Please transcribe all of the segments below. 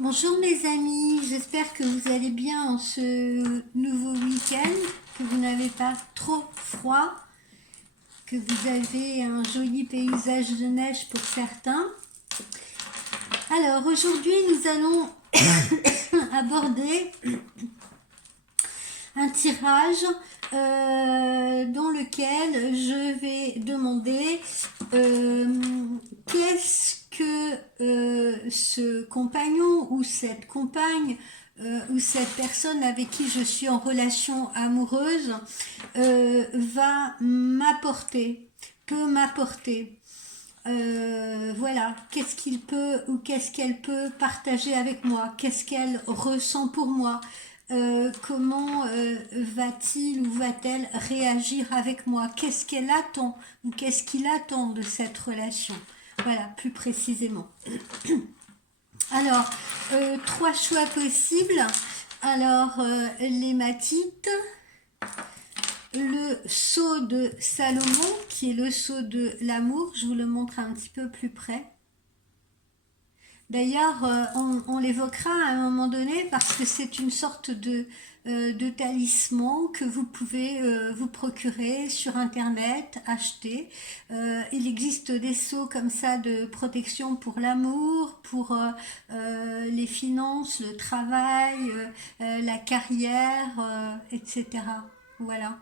Bonjour mes amis, j'espère que vous allez bien en ce nouveau week-end, que vous n'avez pas trop froid, que vous avez un joli paysage de neige pour certains. Alors aujourd'hui nous allons aborder un tirage dans lequel je vais demander qu'est-ce que ce compagnon ou cette compagne ou cette personne avec qui je suis en relation amoureuse va m'apporter, peut m'apporter. Voilà, qu'est-ce qu'il peut ou qu'est-ce qu'elle peut partager avec moi, qu'est-ce qu'elle ressent pour moi, comment va-t-il ou va-t-elle réagir avec moi, qu'est-ce qu'elle attend ou qu'est-ce qu'il attend de cette relation. Voilà, plus précisément. Alors, trois choix possibles. Alors, l'hématite, le sceau de Salomon, qui est le sceau de l'amour. Je vous le montre un petit peu plus près. D'ailleurs, on l'évoquera à un moment donné parce que c'est une sorte de talisman que vous pouvez vous procurer sur internet, acheter. Il existe des sceaux comme ça de protection pour l'amour, pour les finances, le travail, la carrière, etc. Voilà,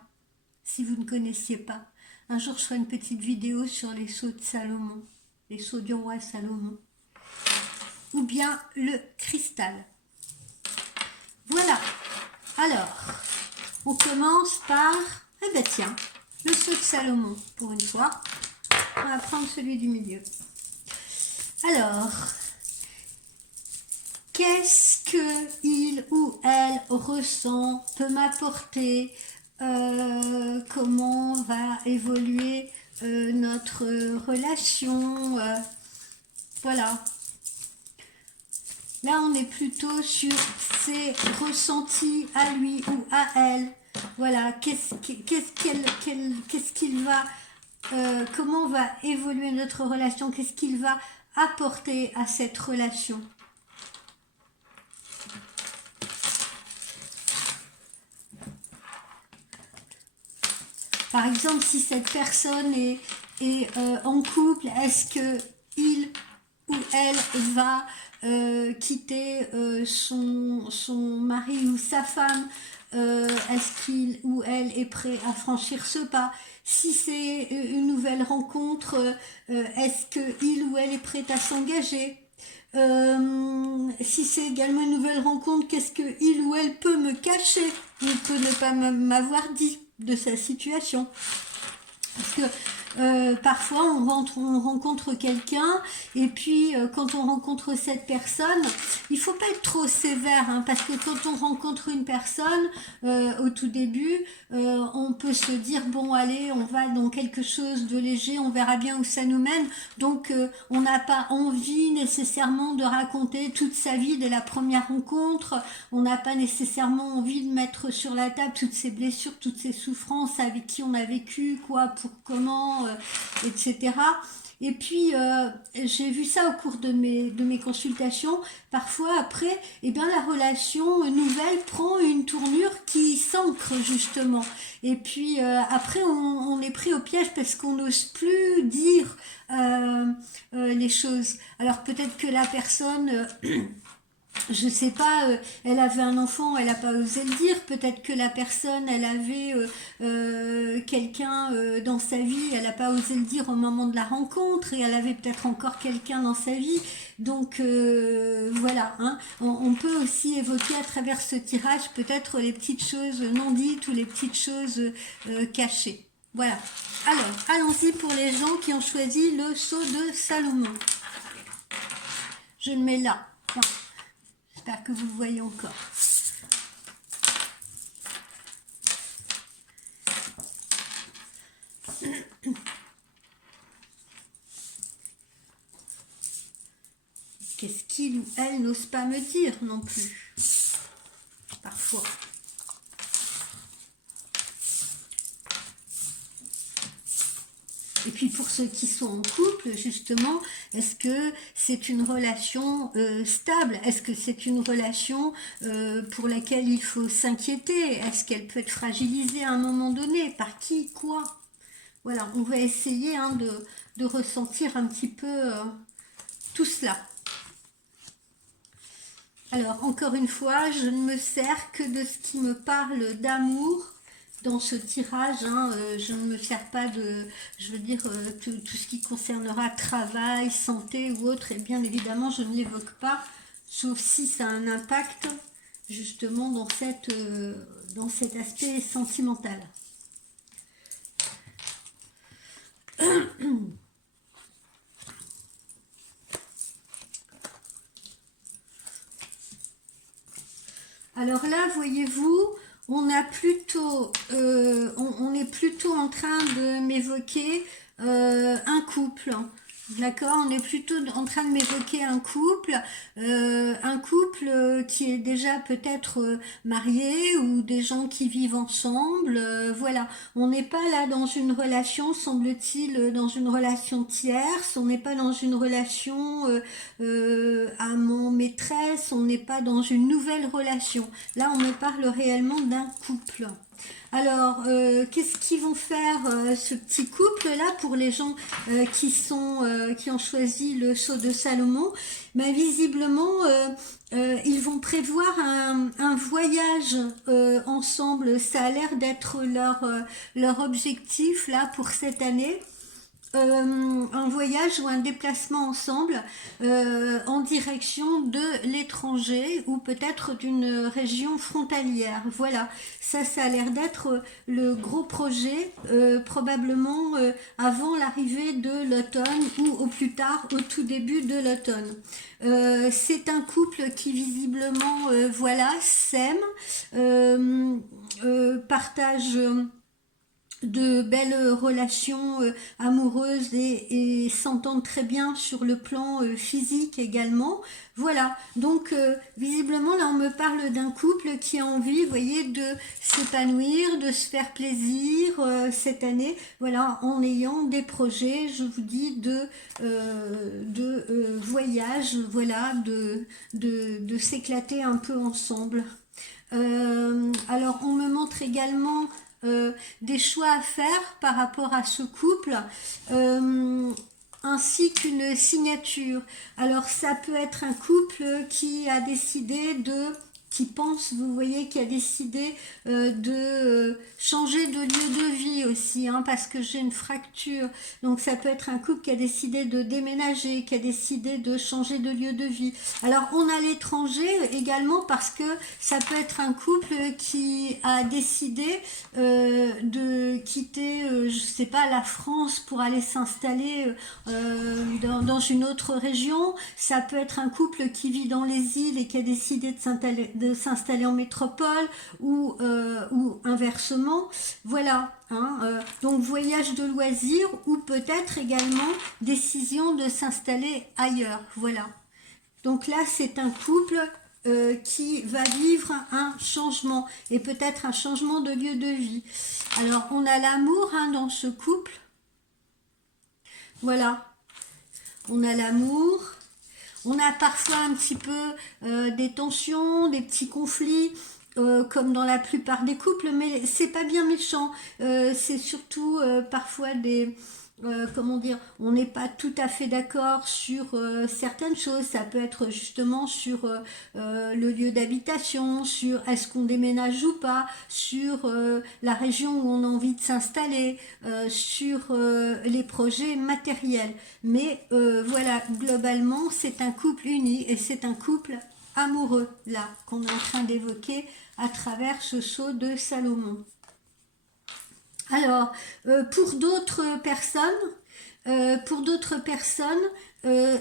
si vous ne connaissiez pas. Un jour, je ferai une petite vidéo sur les sceaux de Salomon, les sceaux du roi Salomon. Ou bien le cristal. Voilà. Alors, on commence par, eh ben tiens, le sceau de Salomon, pour une fois. On va prendre celui du milieu. Alors, qu'est-ce que il ou elle ressent, peut m'apporter, comment va évoluer notre relation, voilà. Là, on est plutôt sur ses ressentis à lui ou à elle. Voilà, qu'est-ce qu'il va, comment va évoluer notre relation, qu'est-ce qu'il va apporter à cette relation. Par exemple, si cette personne est en couple, est-ce que il ou elle va quitter son mari ou sa femme, est-ce qu'il ou elle est prêt à franchir ce pas? Si c'est une nouvelle rencontre, est-ce que il ou elle est prêt à s'engager? Si c'est également une nouvelle rencontre, qu'est-ce que il ou elle peut me cacher? Il peut ne pas m'avoir dit de sa situation. Parce que parfois on rencontre quelqu'un et puis quand on rencontre cette personne, il faut pas être trop sévère, hein, parce que quand on rencontre une personne au tout début, on peut se dire bon allez, on va dans quelque chose de léger, on verra bien où ça nous mène. Donc on n'a pas envie nécessairement de raconter toute sa vie dès la première rencontre, on n'a pas nécessairement envie de mettre sur la table toutes ces blessures, toutes ces souffrances avec qui on a vécu, quoi, pour comment, etc. Et puis, j'ai vu ça au cours de mes consultations. Parfois, après, eh bien, la relation nouvelle prend une tournure qui s'ancre, justement. Et puis, après, on est pris au piège parce qu'on n'ose plus dire les choses. Alors, peut-être que la personne... je sais pas, elle avait un enfant, elle n'a pas osé le dire. Peut-être que la personne, elle avait quelqu'un dans sa vie, elle n'a pas osé le dire au moment de la rencontre, et elle avait peut-être encore quelqu'un dans sa vie. Donc voilà, hein. On peut aussi évoquer à travers ce tirage peut-être les petites choses non dites ou les petites choses cachées. Voilà. Alors, allons-y pour les gens qui ont choisi le sceau de Salomon. Je le mets là. Tiens. J'espère que vous le voyez encore. Qu'est-ce qu'il ou elle n'ose pas me dire non plus, parfois. Et puis pour ceux qui sont en couple, justement, est-ce que c'est une relation stable? Est-ce que c'est une relation pour laquelle il faut s'inquiéter? Est-ce qu'elle peut être fragilisée à un moment donné? Par qui? Quoi? Voilà, on va essayer hein, de ressentir un petit peu tout cela. Alors, encore une fois, je ne me sers que de ce qui me parle d'amour dans ce tirage. Hein, je ne me sers pas de, je veux dire, tout ce qui concernera travail, santé ou autre. Et bien évidemment, je ne l'évoque pas, sauf si ça a un impact justement dans cet aspect sentimental. Alors là, voyez-vous, on est plutôt en train de m'évoquer un couple. D'accord, on est plutôt en train de m'évoquer un couple qui est déjà peut-être marié ou des gens qui vivent ensemble. Voilà, on n'est pas là dans une relation, semble-t-il, dans une relation tierce. On n'est pas dans une relation amant-maîtresse. On n'est pas dans une nouvelle relation. Là, on me parle réellement d'un couple. Alors, qu'est-ce qu'ils vont faire ce petit couple-là pour les gens qui ont choisi le sceau de Salomon? Ben, visiblement, ils vont prévoir un voyage ensemble. Ça a l'air d'être leur objectif là pour cette année. Un voyage ou un déplacement ensemble en direction de l'étranger ou peut-être d'une région frontalière. Voilà, ça a l'air d'être le gros projet, probablement avant l'arrivée de l'automne ou au plus tard au tout début de l'automne. C'est un couple qui visiblement voilà, s'aime, partage de belles relations amoureuses et s'entendent très bien sur le plan physique également. Voilà, donc visiblement là on me parle d'un couple qui a envie, vous voyez, de s'épanouir, de se faire plaisir cette année, voilà, en ayant des projets, je vous dis, de voyage, voilà, de s'éclater un peu ensemble. Alors on me montre également des choix à faire par rapport à ce couple, ainsi qu'une signature. Alors ça peut être un couple qui a décidé qui pense, vous voyez, qui a décidé de changer de lieu de vie aussi, hein, parce que j'ai une fracture. Donc ça peut être un couple qui a décidé de déménager, qui a décidé de changer de lieu de vie. Alors on a l'étranger également parce que ça peut être un couple qui a décidé de quitter, je sais pas, la France pour aller s'installer dans une autre région. Ça peut être un couple qui vit dans les îles et qui a décidé de s'installer en métropole ou inversement. Voilà, hein, donc voyage de loisirs ou peut-être également décision de s'installer ailleurs. Voilà. Donc là, c'est un couple qui va vivre un changement et peut-être un changement de lieu de vie. Alors, on a l'amour hein, dans ce couple. Voilà. On a l'amour. On a parfois un petit peu des tensions, des petits conflits, comme dans la plupart des couples, mais c'est pas bien méchant. C'est surtout parfois comment dire, on n'est pas tout à fait d'accord sur certaines choses. Ça peut être justement sur le lieu d'habitation, sur est-ce qu'on déménage ou pas, sur la région où on a envie de s'installer, sur les projets matériels. Mais voilà, globalement, c'est un couple uni et c'est un couple amoureux, là, qu'on est en train d'évoquer à travers ce sceau de Salomon. Alors, pour d'autres personnes,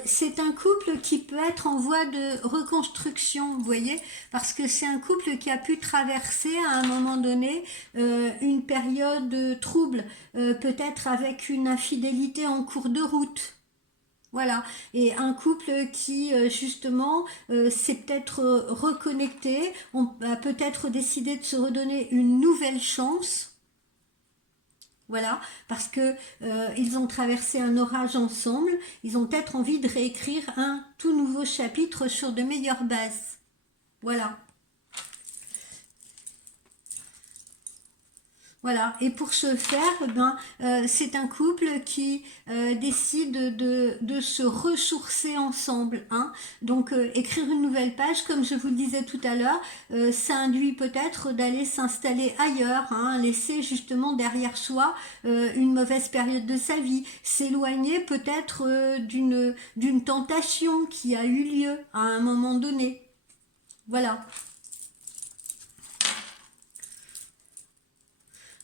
c'est un couple qui peut être en voie de reconstruction, vous voyez, parce que c'est un couple qui a pu traverser à un moment donné une période trouble, peut-être avec une infidélité en cours de route. Voilà, et un couple qui justement s'est peut-être reconnecté, on a peut-être décidé de se redonner une nouvelle chance. Voilà, parce que ils ont traversé un orage ensemble, ils ont peut-être envie de réécrire un tout nouveau chapitre sur de meilleures bases. Voilà. Voilà, et pour ce faire, c'est un couple qui décide de se ressourcer ensemble. Hein. Donc, écrire une nouvelle page, comme je vous le disais tout à l'heure, ça induit peut-être d'aller s'installer ailleurs, hein, laisser justement derrière soi une mauvaise période de sa vie, s'éloigner peut-être d'une tentation qui a eu lieu à un moment donné. Voilà.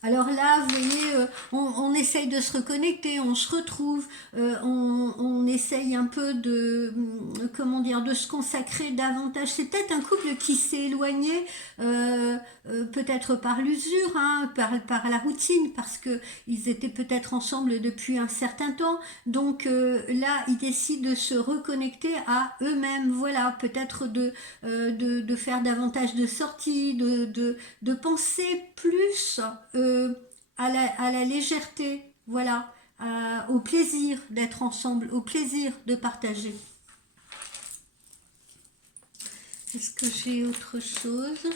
Alors là, vous voyez, on essaye de se reconnecter, on se retrouve, on essaye un peu de, comment dire, de se consacrer davantage. C'est peut-être un couple qui s'est éloigné, peut-être par l'usure, hein, par la routine, parce que ils étaient peut-être ensemble depuis un certain temps. Donc là, ils décident de se reconnecter à eux-mêmes. Voilà, peut-être de faire davantage de sorties, de penser plus à la légèreté, voilà, au plaisir d'être ensemble, au plaisir de partager. Est-ce que j'ai autre chose?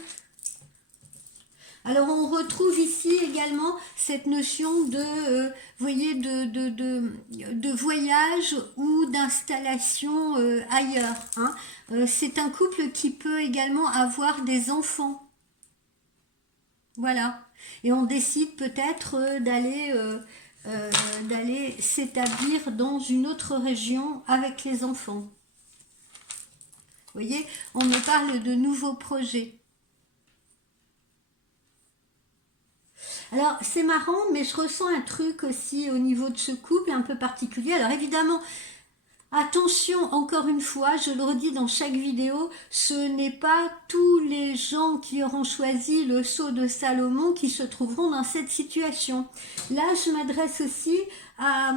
Alors on retrouve ici également cette notion de, vous voyez, de voyage ou d'installation ailleurs. Hein. C'est un couple qui peut également avoir des enfants. Voilà. Et on décide peut-être d'aller s'établir dans une autre région avec les enfants. Vous voyez, on me parle de nouveaux projets. Alors, c'est marrant, mais je ressens un truc aussi au niveau de ce couple un peu particulier. Alors, évidemment, attention, encore une fois, je le redis dans chaque vidéo, ce n'est pas tous les gens qui auront choisi le sceau de Salomon qui se trouveront dans cette situation. Là, je m'adresse aussi à...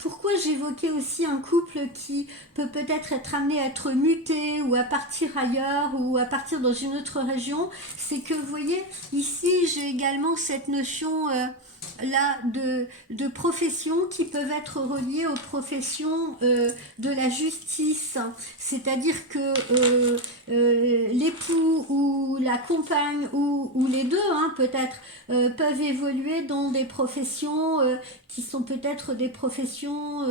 pourquoi j'évoquais aussi un couple qui peut peut-être être amené à être muté ou à partir ailleurs ou à partir dans une autre région. C'est que, vous voyez, ici, j'ai également cette notion... là de professions qui peuvent être reliées aux professions de la justice, c'est-à-dire que l'époux ou la compagne ou les deux hein, peut-être peuvent évoluer dans des professions qui sont peut-être des professions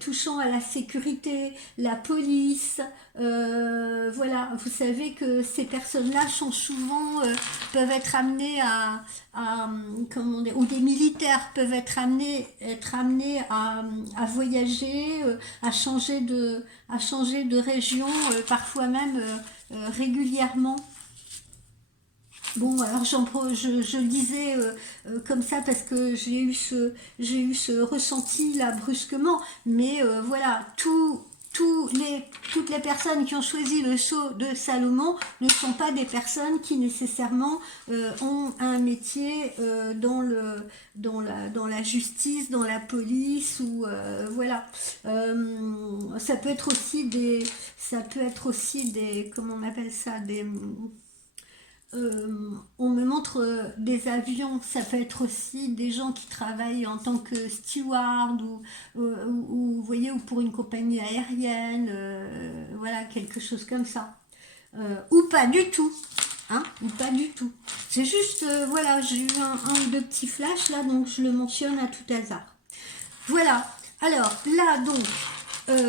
touchant à la sécurité, la police, voilà, vous savez que ces personnes-là sont souvent peuvent être amenées à comment dire, ou des militaires peuvent être amenés à voyager, à changer de région, parfois même régulièrement. Bon, alors je le disais comme ça parce que j'ai eu ce ressenti là brusquement, mais voilà, toutes les personnes qui ont choisi le sceau de Salomon ne sont pas des personnes qui nécessairement ont un métier dans la justice, dans la police ou voilà. Ça peut être aussi des comment on appelle ça, on me montre des avions, ça peut être aussi des gens qui travaillent en tant que steward ou vous voyez, ou pour une compagnie aérienne, voilà, quelque chose comme ça. Ou pas du tout, hein, ou pas du tout. C'est juste, voilà, j'ai eu un ou deux petits flashs là, donc je le mentionne à tout hasard. Voilà, alors là donc,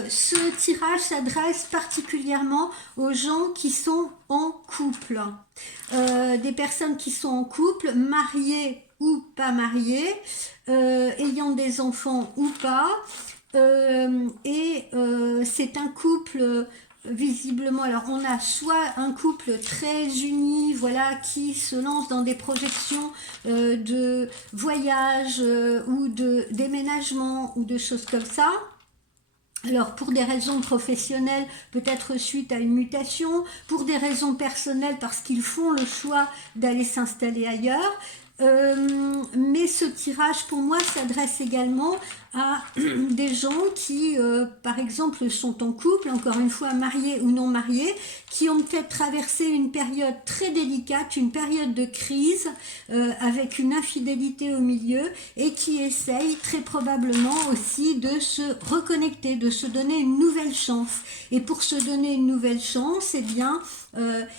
ce tirage s'adresse particulièrement aux gens qui sont en couple. Des personnes qui sont en couple, mariées ou pas mariées, ayant des enfants ou pas. C'est un couple visiblement, alors on a soit un couple très uni, voilà, qui se lance dans des projections de voyage ou de déménagement ou de choses comme ça. Alors pour des raisons professionnelles, peut-être suite à une mutation, pour des raisons personnelles parce qu'ils font le choix d'aller s'installer ailleurs. Mais ce tirage pour moi s'adresse également à des gens qui, par exemple, sont en couple, encore une fois mariés ou non mariés, qui ont peut-être traversé une période très délicate, une période de crise, avec une infidélité au milieu, et qui essayent très probablement aussi de se reconnecter, de se donner une nouvelle chance. Et pour se donner une nouvelle chance, eh bien,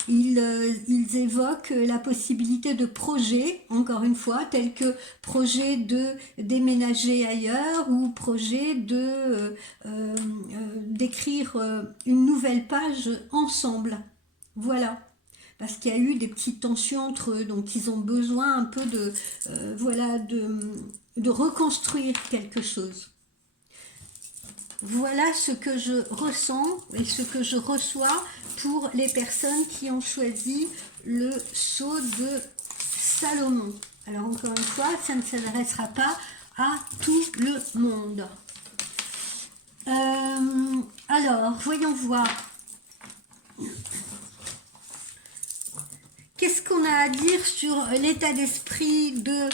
ils évoquent la possibilité de projets, encore une fois, tels que projet de déménager ailleurs ou projet de d'écrire une nouvelle page ensemble. Voilà. Parce qu'il y a eu des petites tensions entre eux, donc ils ont besoin un peu de voilà de reconstruire quelque chose. Voilà ce que je ressens et ce que je reçois pour les personnes qui ont choisi le sceau de Salomon. Alors encore une fois, ça ne s'adressera pas à tout le monde. Alors, voyons voir. Qu'est-ce qu'on a à dire sur l'état d'esprit de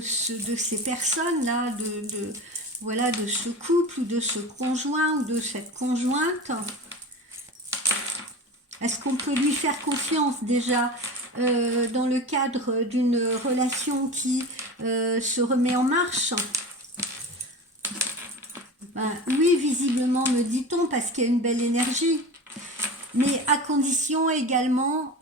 ces personnes-là, voilà, de ce couple ou de ce conjoint ou de cette conjointe? Est-ce qu'on peut lui faire confiance déjà dans le cadre d'une relation qui se remet en marche? Ben, oui, visiblement, me dit-on, parce qu'il y a une belle énergie. Mais à condition également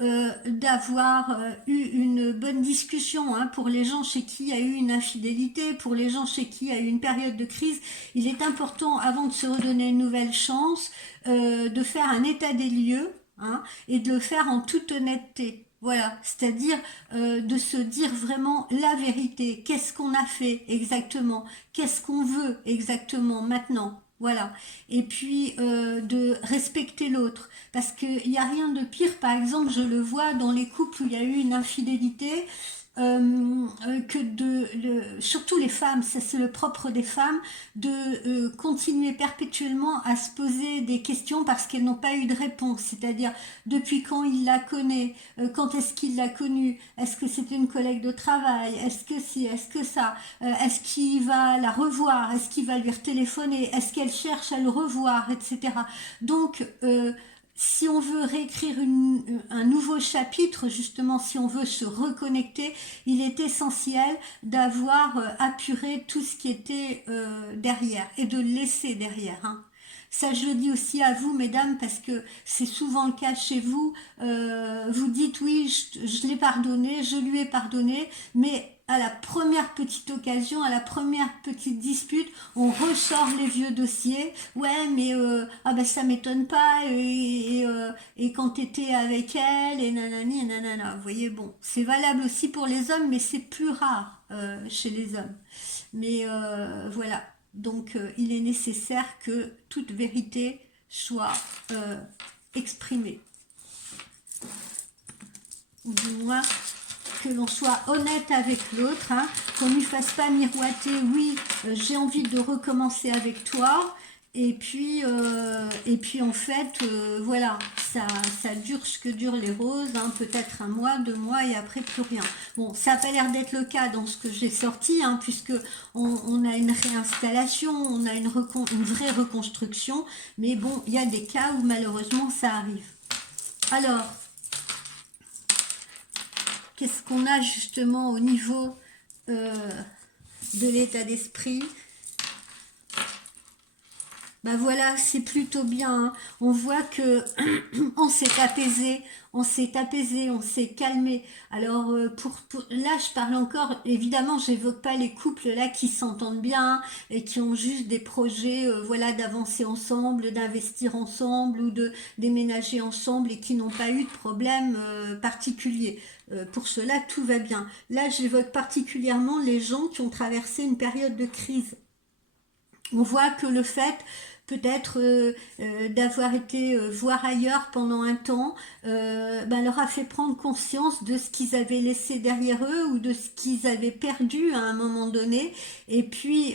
d'avoir eu une bonne discussion, hein, pour les gens chez qui il y a eu une infidélité, pour les gens chez qui il y a eu une période de crise. Il est important, avant de se redonner une nouvelle chance, de faire un état des lieux, hein, et de le faire en toute honnêteté. Voilà, c'est-à-dire de se dire vraiment la vérité. Qu'est-ce qu'on a fait exactement? Qu'est-ce qu'on veut exactement maintenant? Voilà. Et puis de respecter l'autre. Parce qu'il n'y a rien de pire, par exemple, je le vois dans les couples où il y a eu une infidélité, surtout les femmes, ça c'est le propre des femmes, de continuer perpétuellement à se poser des questions parce qu'elles n'ont pas eu de réponse. C'est-à-dire, depuis quand il la connaît, quand est-ce qu'il l'a connue, est-ce que c'était une collègue de travail, est-ce que si, est-ce que ça, est-ce qu'il va la revoir, est-ce qu'il va lui retéléphoner, est-ce qu'elle cherche à le revoir, etc. Donc, si on veut réécrire un nouveau chapitre, justement, si on veut se reconnecter, il est essentiel d'avoir apuré tout ce qui était derrière et de le laisser derrière, hein. Ça, je le dis aussi à vous, mesdames, parce que c'est souvent le cas chez vous. Vous dites, oui, je l'ai pardonné, je lui ai pardonné, mais à la première petite occasion, à la première petite dispute, on ressort les vieux dossiers. Ouais, mais ah ben ça m'étonne pas. Et quand t'étais avec elle, et nanani, et nanana. Vous voyez, bon, c'est valable aussi pour les hommes, mais c'est plus rare chez les hommes. Mais voilà. Donc, il est nécessaire que toute vérité soit exprimée. Ou du moins, que l'on soit honnête avec l'autre, hein, qu'on ne lui fasse pas miroiter, oui, j'ai envie de recommencer avec toi, et puis en fait, voilà, ça dure ce que durent les roses, hein, peut-être un mois, 2 mois, et après plus rien. Bon, ça n'a pas l'air d'être le cas dans ce que j'ai sorti, hein, puisque on a une réinstallation, on a une vraie reconstruction, mais bon, il y a des cas où malheureusement ça arrive. Alors, qu'est-ce qu'on a justement au niveau de l'état d'esprit? Ben voilà, c'est plutôt bien, hein. On voit que on s'est apaisé, on s'est calmé. Alors là, je parle encore, évidemment, j'évoque pas les couples là qui s'entendent bien et qui ont juste des projets, voilà, d'avancer ensemble, d'investir ensemble ou de déménager ensemble et qui n'ont pas eu de problème particulier. Pour cela, tout va bien. Là, j'évoque particulièrement les gens qui ont traversé une période de crise. On voit que le fait peut-être d'avoir été voir ailleurs pendant un temps, leur a fait prendre conscience de ce qu'ils avaient laissé derrière eux ou de ce qu'ils avaient perdu à un moment donné. Et puis,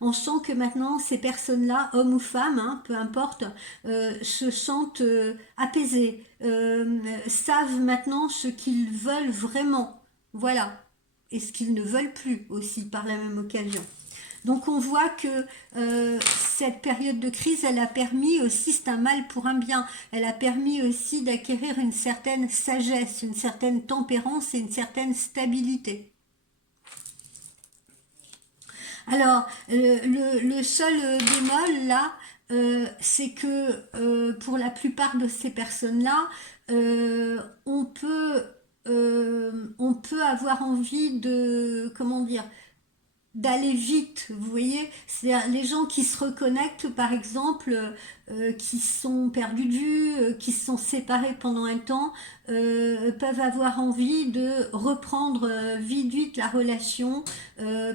on sent que maintenant, ces personnes-là, hommes ou femmes, hein, peu importe, se sentent apaisées, savent maintenant ce qu'ils veulent vraiment. Voilà. Et ce qu'ils ne veulent plus aussi par la même occasion. Donc on voit que cette période de crise, elle a permis aussi, c'est un mal pour un bien, elle a permis aussi d'acquérir une certaine sagesse, une certaine tempérance et une certaine stabilité. Alors, le seul bémol là, c'est que pour la plupart de ces personnes-là, on peut avoir envie de, comment dire, d'aller vite, vous voyez, c'est-à-dire les gens qui se reconnectent, par exemple, qui sont perdus de vue, qui se sont séparés pendant un temps, peuvent avoir envie de reprendre vite vite la relation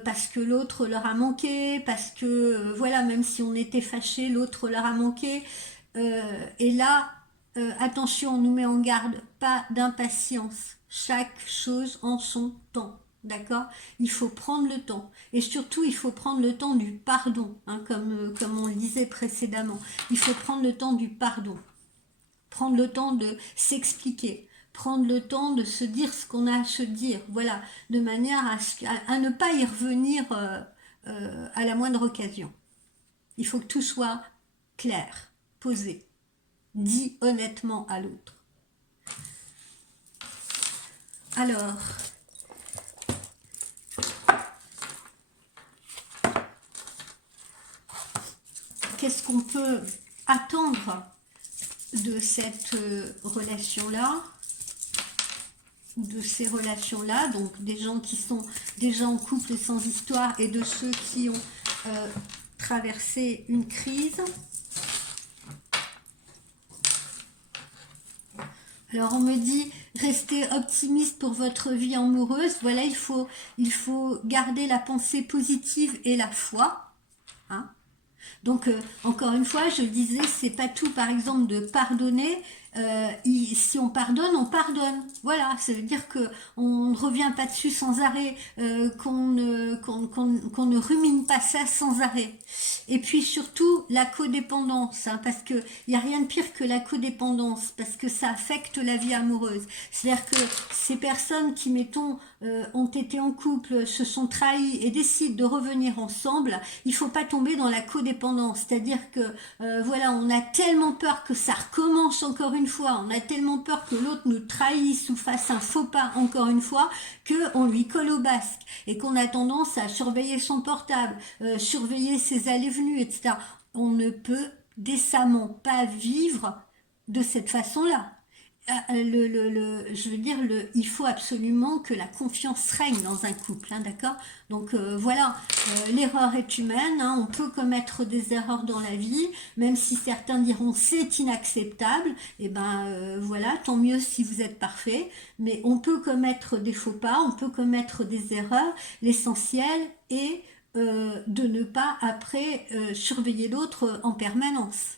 parce que l'autre leur a manqué, parce que voilà, même si on était fâché, l'autre leur a manqué. Et là, attention, on nous met en garde, pas d'impatience. Chaque chose en son temps. D'accord? Il faut prendre le temps. Et surtout, il faut prendre le temps du pardon, hein, comme on le disait précédemment. Il faut prendre le temps du pardon. Prendre le temps de s'expliquer. Prendre le temps de se dire ce qu'on a à se dire. Voilà. De manière à ne pas y revenir à la moindre occasion. Il faut que tout soit clair, posé, dit honnêtement à l'autre. Alors, qu'est-ce qu'on peut attendre de cette relation-là, de ces relations-là, donc des gens qui sont déjà en couple sans histoire et de ceux qui ont traversé une crise. Alors on me dit, restez optimiste pour votre vie amoureuse. Voilà, il faut garder la pensée positive et la foi. Hein. Donc, encore une fois, je le disais, c'est pas tout, par exemple, de pardonner. Si on pardonne. Voilà, ça veut dire que on ne revient pas dessus sans arrêt, qu'on ne rumine pas ça sans arrêt. Et puis surtout, la codépendance, hein, parce que il y a rien de pire que la codépendance, parce que ça affecte la vie amoureuse. C'est-à-dire que ces personnes qui, mettons, ont été en couple, se sont trahis et décident de revenir ensemble, il faut pas tomber dans la codépendance. C'est-à-dire que voilà, on a tellement peur que ça recommence encore une fois, on a tellement peur que l'autre nous trahisse ou fasse un faux pas encore une fois, qu'on lui colle au basque et qu'on a tendance à surveiller son portable, surveiller ses allées-venues, etc. On ne peut décemment pas vivre de cette façon-là. Je veux dire, il faut absolument que la confiance règne dans un couple, hein, d'accord? Donc voilà, l'erreur est humaine, hein, on peut commettre des erreurs dans la vie, même si certains diront c'est inacceptable, et ben voilà, tant mieux si vous êtes parfait, mais on peut commettre des faux pas, on peut commettre des erreurs, l'essentiel est de ne pas après surveiller l'autre en permanence.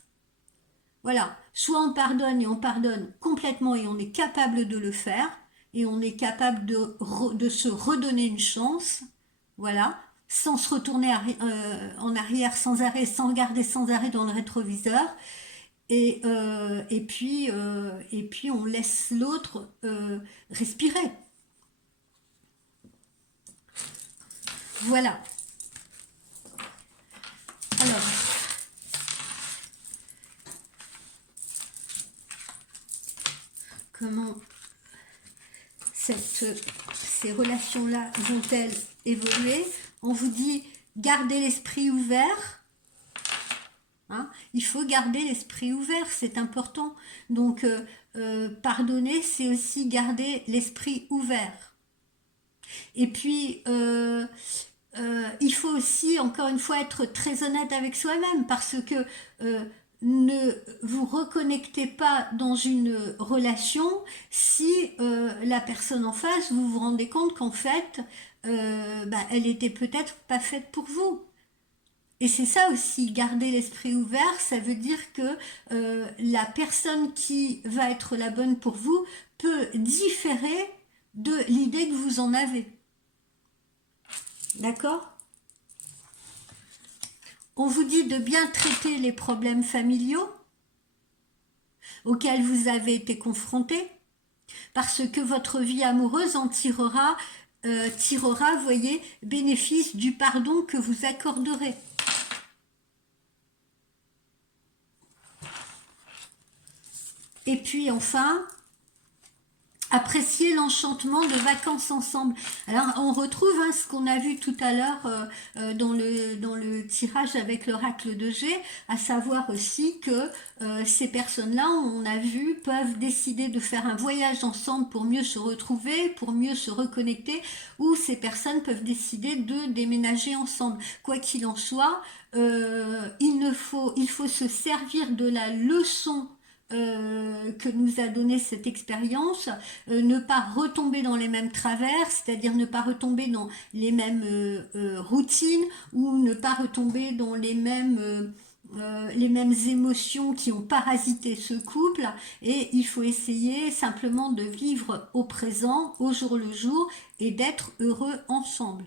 Voilà, soit on pardonne et on pardonne complètement et on est capable de le faire, et on est capable de se redonner une chance, voilà, sans se retourner en arrière sans arrêt, sans regarder sans arrêt dans le rétroviseur, et puis on laisse l'autre respirer. Voilà. Alors, comment ces relations-là vont-elles évoluer? On vous dit, gardez l'esprit ouvert. Hein, il faut garder l'esprit ouvert, c'est important. Donc, pardonner, c'est aussi garder l'esprit ouvert. Et puis, il faut aussi, encore une fois, être très honnête avec soi-même, parce que ne vous reconnectez pas dans une relation si la personne en face, vous vous rendez compte qu'en fait, elle était peut-être pas faite pour vous. Et c'est ça aussi, garder l'esprit ouvert, ça veut dire que la personne qui va être la bonne pour vous peut différer de l'idée que vous en avez. D'accord ? On vous dit de bien traiter les problèmes familiaux auxquels vous avez été confrontés, parce que votre vie amoureuse en tirera tirera, vous voyez, bénéfice du pardon que vous accorderez. Et puis enfin, apprécier l'enchantement de vacances ensemble. Alors on retrouve ce qu'on a vu tout à l'heure dans le tirage avec l'oracle de G, à savoir aussi que ces personnes-là, on a vu, peuvent décider de faire un voyage ensemble pour mieux se retrouver, pour mieux se reconnecter, ou ces personnes peuvent décider de déménager ensemble. Quoi qu'il en soit, il faut se servir de la leçon que nous a donné cette expérience, ne pas retomber dans les mêmes travers, c'est-à-dire ne pas retomber dans les mêmes routines ou ne pas retomber dans les mêmes émotions qui ont parasité ce couple, et il faut essayer simplement de vivre au présent, au jour le jour, et d'être heureux ensemble.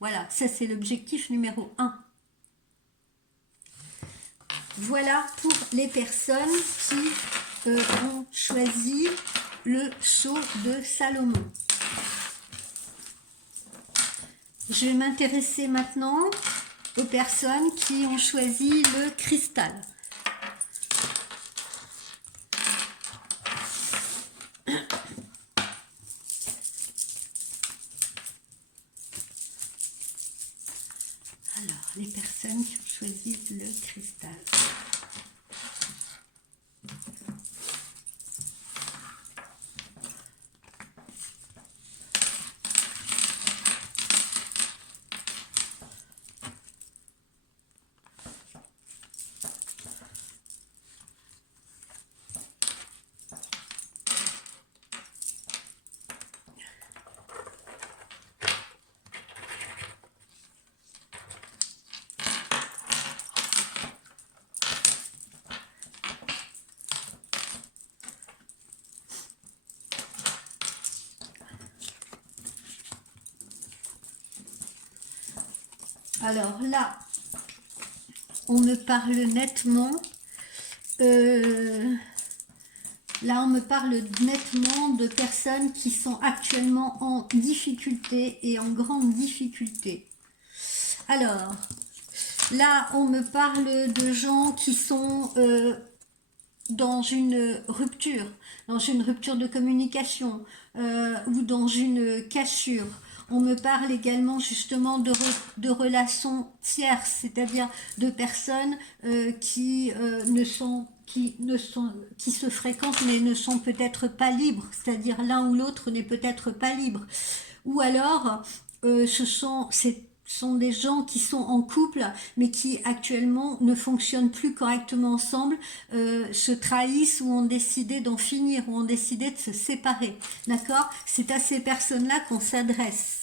Voilà, ça c'est l'objectif numéro 1. Voilà pour les personnes qui ont choisi le sceau de Salomon. Je vais m'intéresser maintenant aux personnes qui ont choisi le cristal. Alors, les personnes qui ont choisi le cristal. Alors là, on me parle nettement, de personnes qui sont actuellement en difficulté et en grande difficulté. Alors, là, on me parle de gens qui sont dans une rupture de communication ou dans une cassure. On me parle également justement de relations tierces, c'est-à-dire de personnes qui se fréquentent mais ne sont peut-être pas libres, c'est-à-dire l'un ou l'autre n'est peut-être pas libre. Ou alors, ce sont des gens qui sont en couple mais qui actuellement ne fonctionnent plus correctement ensemble, se trahissent ou ont décidé d'en finir ou ont décidé de se séparer. D'accord ? C'est à ces personnes-là qu'on s'adresse.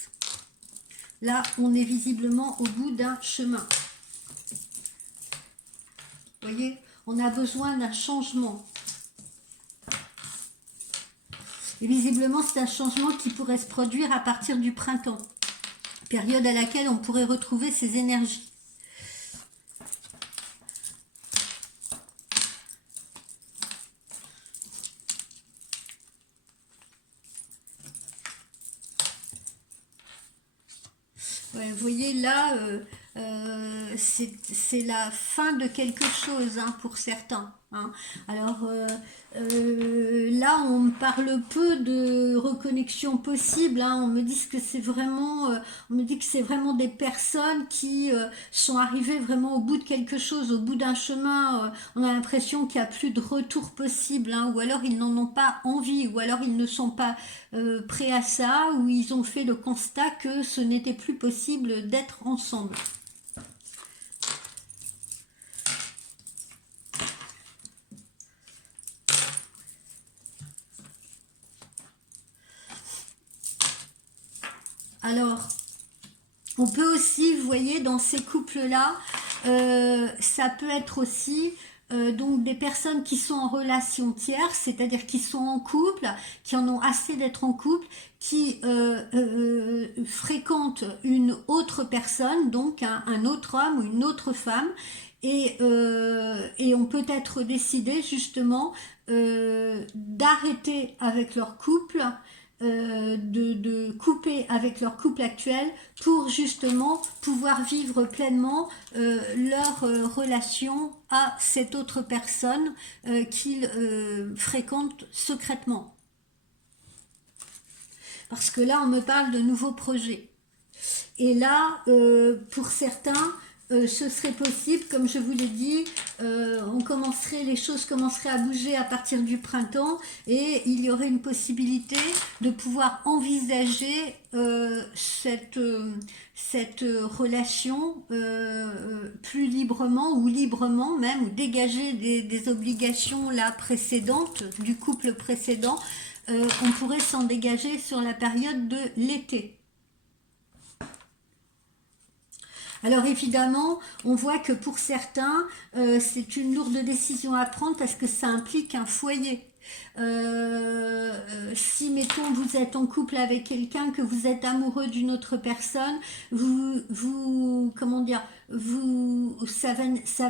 Là, on est visiblement au bout d'un chemin. Vous voyez ? On a besoin d'un changement. Et visiblement, c'est un changement qui pourrait se produire à partir du printemps. Période à laquelle on pourrait retrouver ces énergies. Ouais, vous voyez là, c'est la fin de quelque chose pour certains. Alors là, on me parle peu de reconnexion possible. On me dit que c'est vraiment, des personnes qui sont arrivées vraiment au bout de quelque chose, au bout d'un chemin. On a l'impression qu'il n'y a plus de retour possible, ou alors ils n'en ont pas envie, ou alors ils ne sont pas prêts à ça, ou ils ont fait le constat que ce n'était plus possible d'être ensemble. Alors, on peut aussi, vous voyez, dans ces couples-là, ça peut être aussi donc des personnes qui sont en relation tierce, c'est-à-dire qui sont en couple, qui en ont assez d'être en couple, qui fréquentent une autre personne, donc un autre homme ou une autre femme, et ont peut-être décidé justement d'arrêter avec leur couple, de couper avec leur couple actuel pour justement pouvoir vivre pleinement leur relation à cette autre personne qu'ils fréquentent secrètement. Parce que là, on me parle de nouveaux projets. Et là, pour certains, ce serait possible, comme je vous l'ai dit, les choses commenceraient à bouger à partir du printemps et il y aurait une possibilité de pouvoir envisager cette relation plus librement ou librement même, ou dégager des obligations là précédentes, du couple précédent. On pourrait s'en dégager sur la période de l'été. Alors évidemment, on voit que pour certains, c'est une lourde décision à prendre parce que ça implique un foyer. Si, mettons, vous êtes en couple avec quelqu'un, que vous êtes amoureux d'une autre personne, comment dire, ça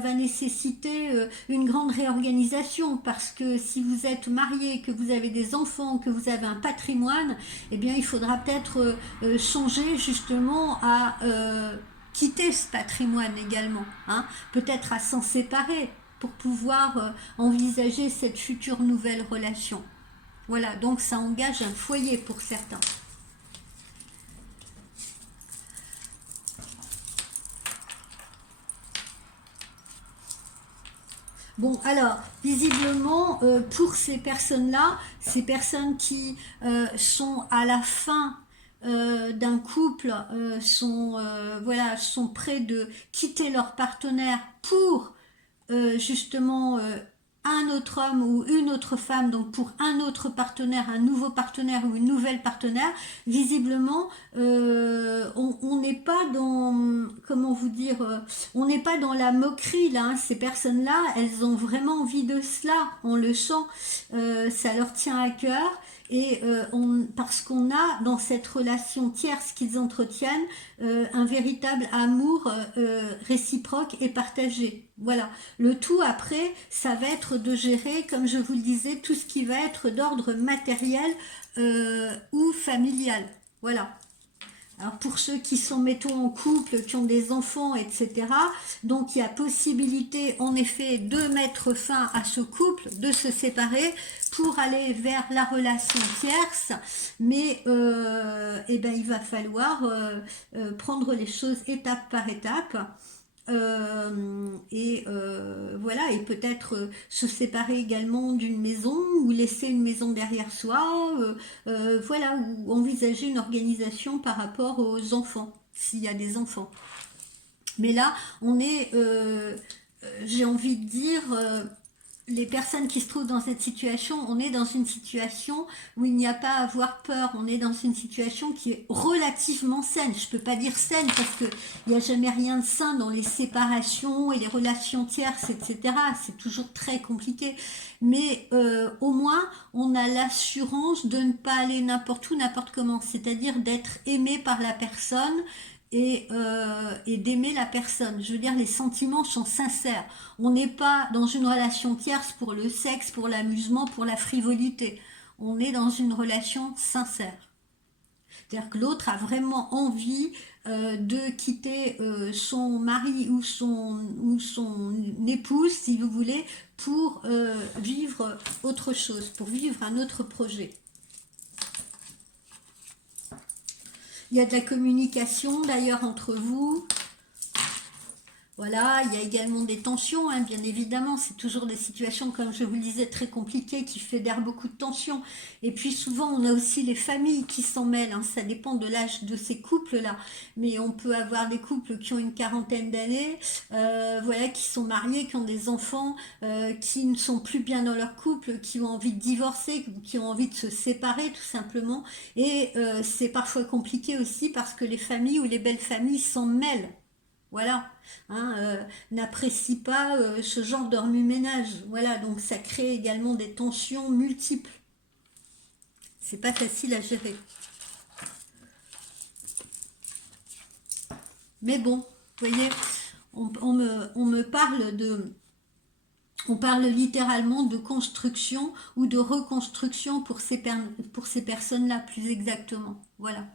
va nécessiter une grande réorganisation parce que si vous êtes marié, que vous avez des enfants, que vous avez un patrimoine, eh bien, il faudra peut-être changer justement à quitter ce patrimoine également, hein, peut-être à s'en séparer pour pouvoir envisager cette future nouvelle relation. Voilà, donc ça engage un foyer pour certains. Bon, alors, visiblement, pour ces personnes-là, ces personnes qui sont à la fin d'un couple, sont prêts de quitter leur partenaire pour justement un autre homme ou une autre femme, donc pour un autre partenaire, un nouveau partenaire ou une nouvelle partenaire, visiblement, on n'est pas dans, comment vous dire, on n'est pas dans la moquerie là, hein. Ces personnes-là, elles ont vraiment envie de cela, on le sent, ça leur tient à cœur. Et parce qu'on a dans cette relation tierce qu'ils entretiennent un véritable amour réciproque et partagé. Voilà. Le tout après, ça va être de gérer, comme je vous le disais, tout ce qui va être d'ordre matériel ou familial. Voilà. Alors pour ceux qui sont, mettons, en couple, qui ont des enfants, etc., donc il y a possibilité, en effet, de mettre fin à ce couple, de se séparer pour aller vers la relation tierce, mais eh ben, il va falloir prendre les choses étape par étape. Voilà, et peut-être se séparer également d'une maison ou laisser une maison derrière soi, voilà, ou envisager une organisation par rapport aux enfants, s'il y a des enfants. Mais là, on est, j'ai envie de dire, les personnes qui se trouvent dans cette situation, on est dans une situation où il n'y a pas à avoir peur, on est dans une situation qui est relativement saine. Je ne peux pas dire saine parce qu'il n'y a jamais rien de sain dans les séparations et les relations tierces, etc. C'est toujours très compliqué. Mais au moins, on a l'assurance de ne pas aller n'importe où, n'importe comment. C'est-à-dire d'être aimé par la personne et d'aimer la personne. Je veux dire, les sentiments sont sincères. On n'est pas dans une relation tierce pour le sexe, pour l'amusement, pour la frivolité. On est dans une relation sincère. C'est-à-dire que l'autre a vraiment envie de quitter son mari ou son épouse, si vous voulez, pour vivre autre chose, pour vivre un autre projet. Il y a de la communication d'ailleurs entre vous. Voilà, il y a également des tensions, hein, bien évidemment. C'est toujours des situations, comme je vous le disais, très compliquées, qui fédèrent beaucoup de tensions. Et puis souvent, on a aussi les familles qui s'en mêlent, hein. Ça dépend de l'âge de ces couples-là. Mais on peut avoir des couples qui ont une quarantaine d'années, voilà, qui sont mariés, qui ont des enfants, qui ne sont plus bien dans leur couple, qui ont envie de divorcer, qui ont envie de se séparer, tout simplement. Et c'est parfois compliqué aussi parce que les familles ou les belles familles s'en mêlent. Voilà, hein, n'apprécie pas ce genre de remue-ménage. Voilà, donc ça crée également des tensions multiples. C'est pas facile à gérer. Mais bon, vous voyez, on me parle de... On parle littéralement de construction ou de reconstruction pour ces personnes-là, plus exactement. Voilà.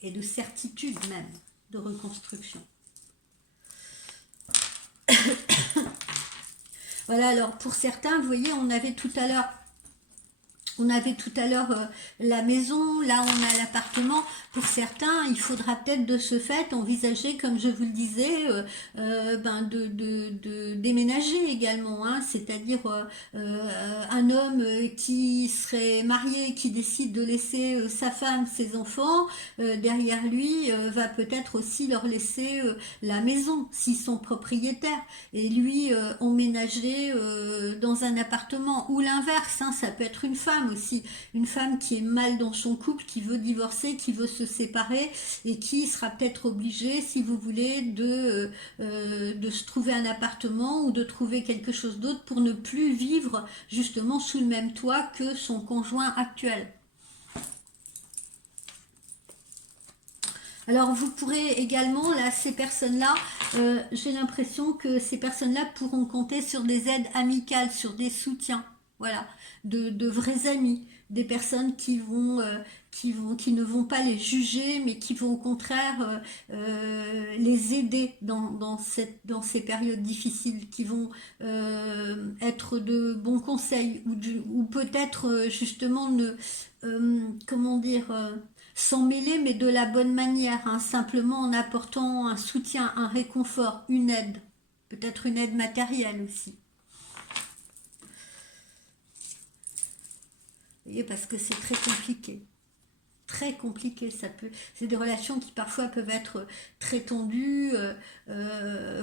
Et de certitude même, de reconstruction. Voilà, alors pour certains, vous voyez, on avait tout à l'heure la maison, là on a l'appartement. Pour certains, il faudra peut-être de ce fait envisager, comme je vous le disais, de déménager également, hein, c'est-à-dire un homme qui serait marié, qui décide de laisser sa femme, ses enfants, derrière lui, va peut-être aussi leur laisser la maison, s'ils sont propriétaires, et lui emménager dans un appartement, ou l'inverse, hein, ça peut être une femme aussi, une femme qui est mal dans son couple, qui veut divorcer, qui veut se séparer et qui sera peut-être obligée, si vous voulez, de se trouver un appartement ou de trouver quelque chose d'autre pour ne plus vivre justement sous le même toit que son conjoint actuel. Alors vous pourrez également, là, ces personnes-là, j'ai l'impression que ces personnes-là pourront compter sur des aides amicales, sur des soutiens, voilà, de vrais amis, des personnes qui ne vont pas les juger, mais qui vont au contraire les aider dans ces périodes difficiles, qui vont être de bons conseils, ou peut-être justement comment dire, sans mêler, mais de la bonne manière, hein, simplement en apportant un soutien, un réconfort, une aide, peut-être une aide matérielle aussi. Vous voyez, parce que c'est très compliqué. Très compliqué, c'est des relations qui parfois peuvent être très tendues,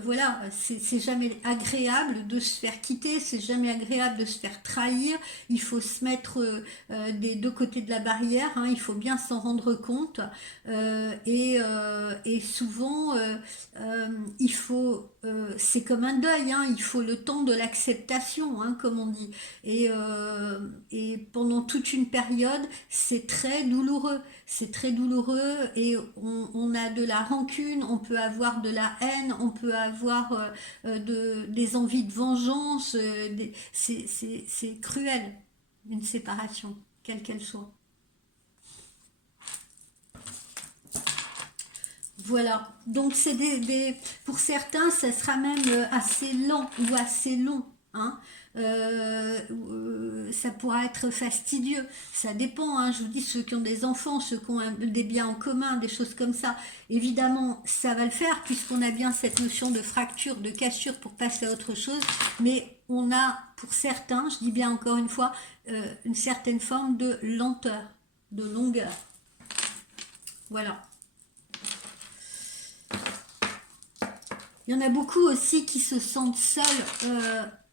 voilà, c'est jamais agréable de se faire quitter, c'est jamais agréable de se faire trahir, il faut se mettre des deux côtés de la barrière, hein, il faut bien s'en rendre compte, et souvent il faut, c'est comme un deuil, hein, il faut le temps de l'acceptation, hein, comme on dit, et pendant toute une période, c'est très douloureux. C'est très douloureux et on a de la rancune, on peut avoir de la haine, on peut avoir des envies de vengeance. C'est cruel, une séparation, quelle qu'elle soit. Voilà, donc c'est pour certains, ça sera même assez lent ou assez long, hein. Ça pourra être fastidieux, ça dépend, hein, je vous dis, ceux qui ont des enfants, ceux qui ont des biens en commun, des choses comme ça, évidemment ça va le faire puisqu'on a bien cette notion de fracture, de cassure pour passer à autre chose, mais on a pour certains, je dis bien encore une fois, une certaine forme de lenteur, de longueur. Voilà. Il y en a beaucoup aussi qui se sentent seuls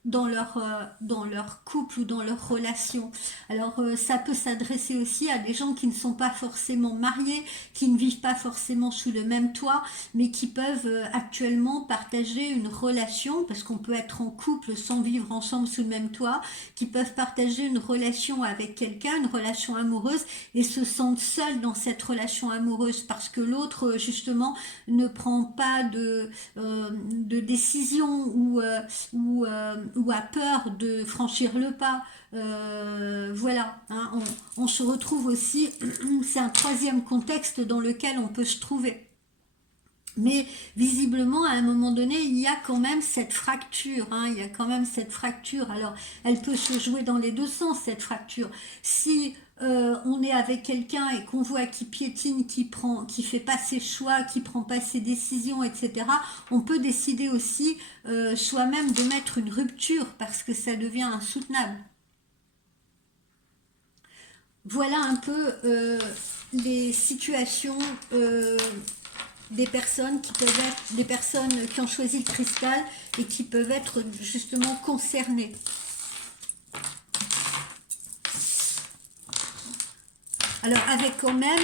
dans leur couple ou dans leur relation. Alors ça peut s'adresser aussi à des gens qui ne sont pas forcément mariés, qui ne vivent pas forcément sous le même toit, mais qui peuvent actuellement partager une relation, parce qu'on peut être en couple sans vivre ensemble sous le même toit, qui peuvent partager une relation avec quelqu'un, une relation amoureuse, et se sentent seuls dans cette relation amoureuse, parce que l'autre justement ne prend pas de décision ou a peur de franchir le pas. Voilà, hein, on se retrouve aussi, c'est un troisième contexte dans lequel on peut se trouver. Mais visiblement, à un moment donné, il y a quand même cette fracture, hein, il y a quand même cette fracture. Alors, elle peut se jouer dans les deux sens, cette fracture. Si on est avec quelqu'un et qu'on voit qu'il piétine, qui fait pas ses choix, qui prend pas ses décisions, etc., on peut décider aussi soi-même de mettre une rupture parce que ça devient insoutenable. Voilà un peu les situations des personnes qui peuvent être des personnes qui ont choisi le cristal et qui peuvent être justement concernées. Alors avec quand même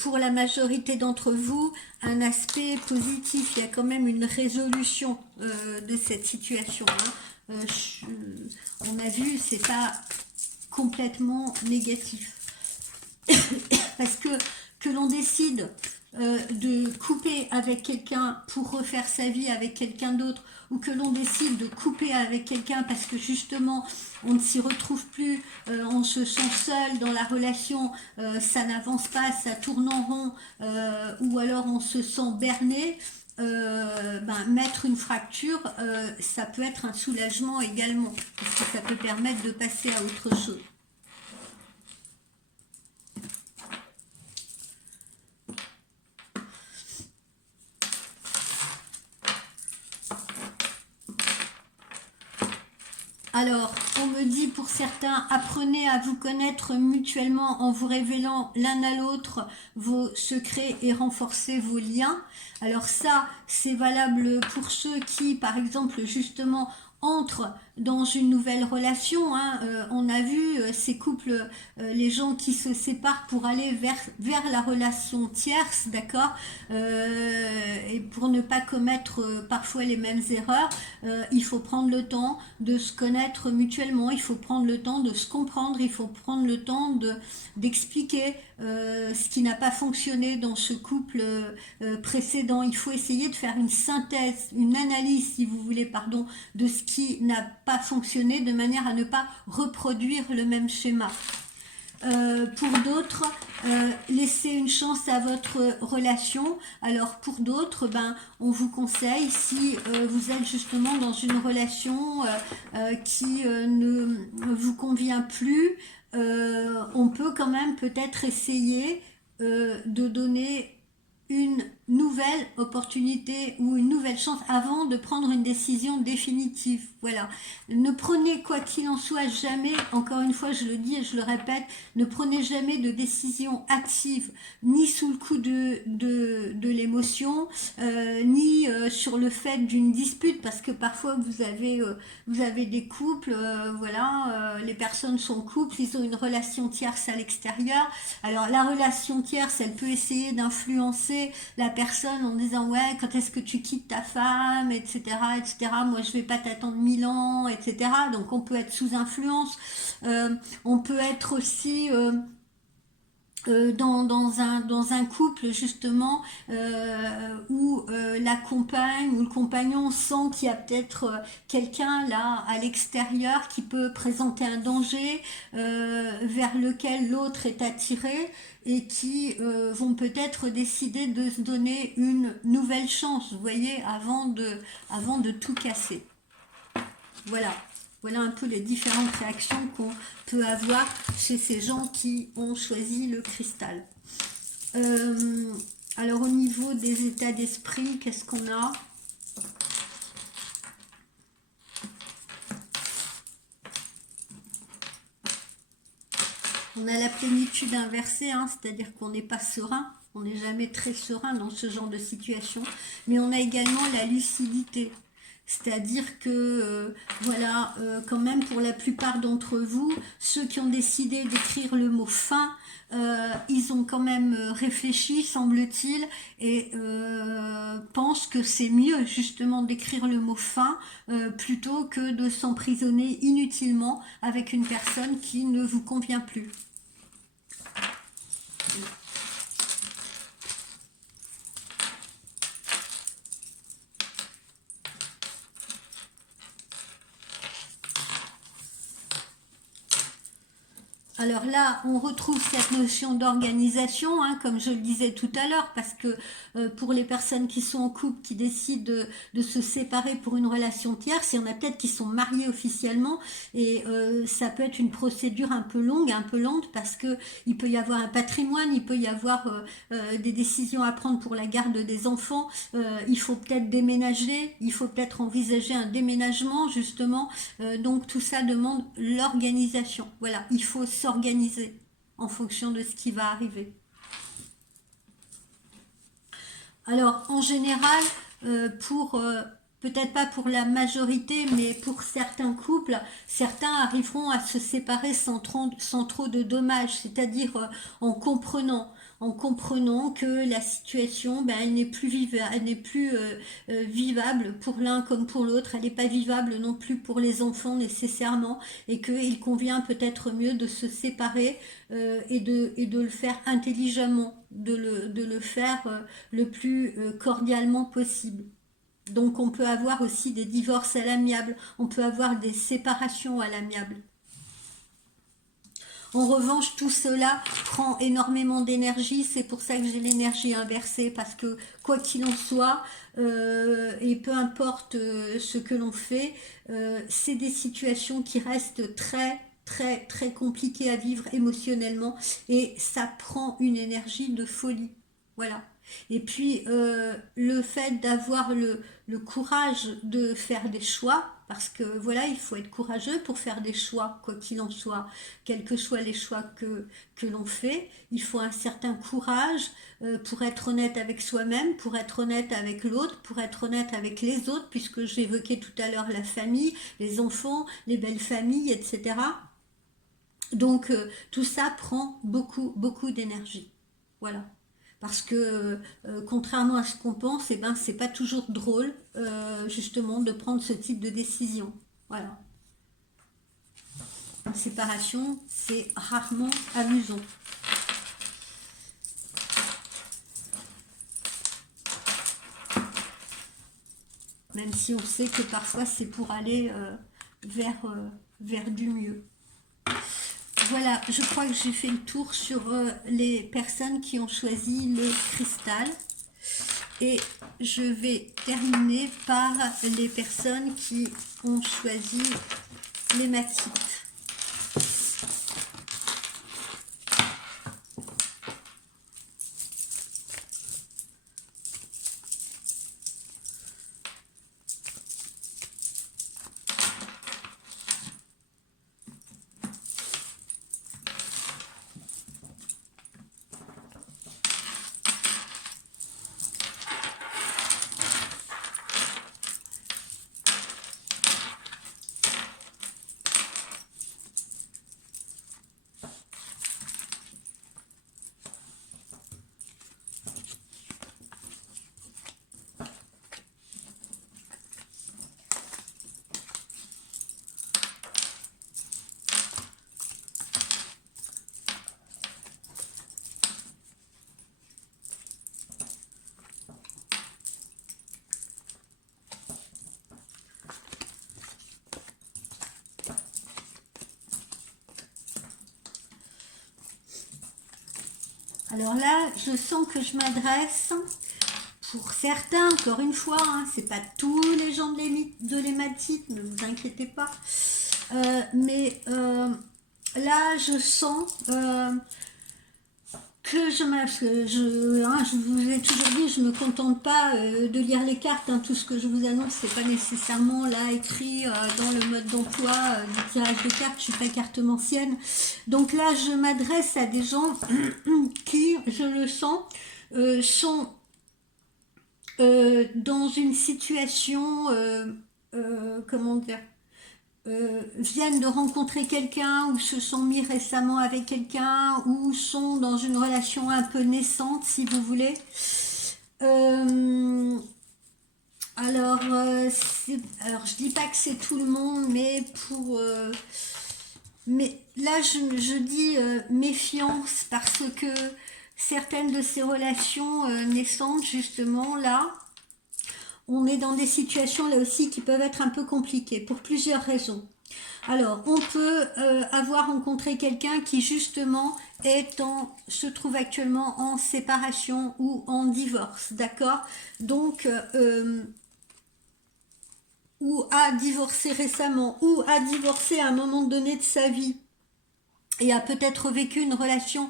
pour la majorité d'entre vous un aspect positif, il y a quand même une résolution de cette situation, hein. On a vu, c'est pas complètement négatif parce que l'on décide de couper avec quelqu'un pour refaire sa vie avec quelqu'un d'autre, ou que l'on décide de couper avec quelqu'un parce que justement on ne s'y retrouve plus, on se sent seul dans la relation, ça n'avance pas, ça tourne en rond, ou alors on se sent berné, mettre une fracture, ça peut être un soulagement également, parce que ça peut permettre de passer à autre chose. Alors, on me dit pour certains, apprenez à vous connaître mutuellement en vous révélant l'un à l'autre vos secrets et renforcez vos liens. Alors ça, c'est valable pour ceux qui, par exemple, justement, entrent dans une nouvelle relation. On a vu ces couples, les gens qui se séparent pour aller vers la relation tierce, d'accord, et pour ne pas commettre parfois les mêmes erreurs, il faut prendre le temps de se connaître mutuellement, il faut prendre le temps de se comprendre, il faut prendre le temps d'expliquer ce qui n'a pas fonctionné dans ce couple précédent. Il faut essayer de faire une synthèse, une analyse, si vous voulez, pardon, de ce qui n'a pas fonctionné, de manière à ne pas reproduire le même schéma. Pour d'autres, laissez une chance à votre relation. Alors pour d'autres, on vous conseille, si vous êtes justement dans une relation qui ne vous convient plus, on peut quand même peut-être essayer de donner une nouvelle opportunité ou une nouvelle chance avant de prendre une décision définitive. Voilà. Ne prenez, quoi qu'il en soit, jamais, encore une fois je le dis et je le répète, ne prenez jamais de décision active, ni sous le coup de l'émotion, ni sur le fait d'une dispute, parce que parfois vous avez des couples, les personnes sont en couple, ils ont une relation tierce à l'extérieur. Alors la relation tierce, elle peut essayer d'influencer la personne en disant ouais, quand est-ce que tu quittes ta femme, etc., moi je vais pas t'attendre 1000 ans, etc. Donc on peut être sous influence, on peut être aussi dans un couple justement où la compagne ou le compagnon sent qu'il y a peut-être quelqu'un là à l'extérieur qui peut présenter un danger vers lequel l'autre est attiré, et qui vont peut-être décider de se donner une nouvelle chance, vous voyez, avant de tout casser. Voilà un peu les différentes réactions qu'on peut avoir chez ces gens qui ont choisi le cristal. Alors au niveau des états d'esprit, qu'est-ce qu'on a ? On a la plénitude inversée, c'est-à-dire qu'on n'est pas serein, on n'est jamais très serein dans ce genre de situation, mais on a également la lucidité. C'est-à-dire que, quand même pour la plupart d'entre vous, ceux qui ont décidé d'écrire le mot fin, ils ont quand même réfléchi, semble-t-il, et pensent que c'est mieux justement d'écrire le mot fin plutôt que de s'emprisonner inutilement avec une personne qui ne vous convient plus. Alors là, on retrouve cette notion d'organisation, comme je le disais tout à l'heure, parce que pour les personnes qui sont en couple, qui décident de se séparer pour une relation tierce, il y en a peut-être qui sont mariés officiellement, et ça peut être une procédure un peu longue, un peu lente, parce que il peut y avoir un patrimoine, il peut y avoir des décisions à prendre pour la garde des enfants, il faut peut-être déménager, il faut peut-être envisager un déménagement, justement, donc tout ça demande l'organisation. Voilà, il faut s'organiser en fonction de ce qui va arriver. Alors, en général, peut-être pas pour la majorité, mais pour certains couples, certains arriveront à se séparer sans trop de dommages, c'est-à-dire en en comprenant que la situation, ben, elle n'est plus vivable pour l'un comme pour l'autre, elle n'est pas vivable non plus pour les enfants nécessairement, et qu'il convient peut-être mieux de se séparer et de le faire intelligemment, de le faire le plus cordialement possible. Donc on peut avoir aussi des divorces à l'amiable, on peut avoir des séparations à l'amiable. En revanche, tout cela prend énormément d'énergie, c'est pour ça que j'ai l'énergie inversée, parce que quoi qu'il en soit, et peu importe ce que l'on fait, c'est des situations qui restent très compliquées à vivre émotionnellement, et ça prend une énergie de folie. Voilà. Et puis, le fait d'avoir le courage de faire des choix, parce que voilà, il faut être courageux pour faire des choix, quoi qu'il en soit, quels que soient les choix que l'on fait, il faut un certain courage pour être honnête avec soi-même, pour être honnête avec l'autre, pour être honnête avec les autres, puisque j'évoquais tout à l'heure la famille, les enfants, les belles familles, etc. Donc, tout ça prend beaucoup d'énergie. Voilà. Parce que contrairement à ce qu'on pense, eh ben, c'est pas toujours drôle justement de prendre ce type de décision. Voilà. Une séparation, c'est rarement amusant. Même si on sait que parfois c'est pour aller vers du mieux. Voilà, je crois que j'ai fait le tour sur les personnes qui ont choisi le cristal. Et je vais terminer par les personnes qui ont choisi l'hématite. Alors là, je sens que je m'adresse, pour certains, encore une fois, hein, c'est pas tous les gens de l'hématite, ne vous inquiétez pas, mais là, je sens que je vous ai toujours dit, je ne me contente pas de lire les cartes, hein, tout ce que je vous annonce, c'est pas nécessairement là écrit dans le mode d'emploi du tirage de cartes, je suis pas cartomancienne. Donc là, je m'adresse à des gens qui, je le sens, sont dans une situation, comment dire, viennent de rencontrer quelqu'un ou se sont mis récemment avec quelqu'un ou sont dans une relation un peu naissante, si vous voulez. Alors je dis pas que c'est tout le monde, mais mais là je dis méfiance, parce que certaines de ces relations naissantes, justement, là, on est dans des situations là aussi qui peuvent être un peu compliquées pour plusieurs raisons. Alors, on peut avoir rencontré quelqu'un qui justement se trouve actuellement en séparation ou en divorce, d'accord? Donc, ou a divorcé récemment, ou a divorcé à un moment donné de sa vie, et a peut-être vécu une relation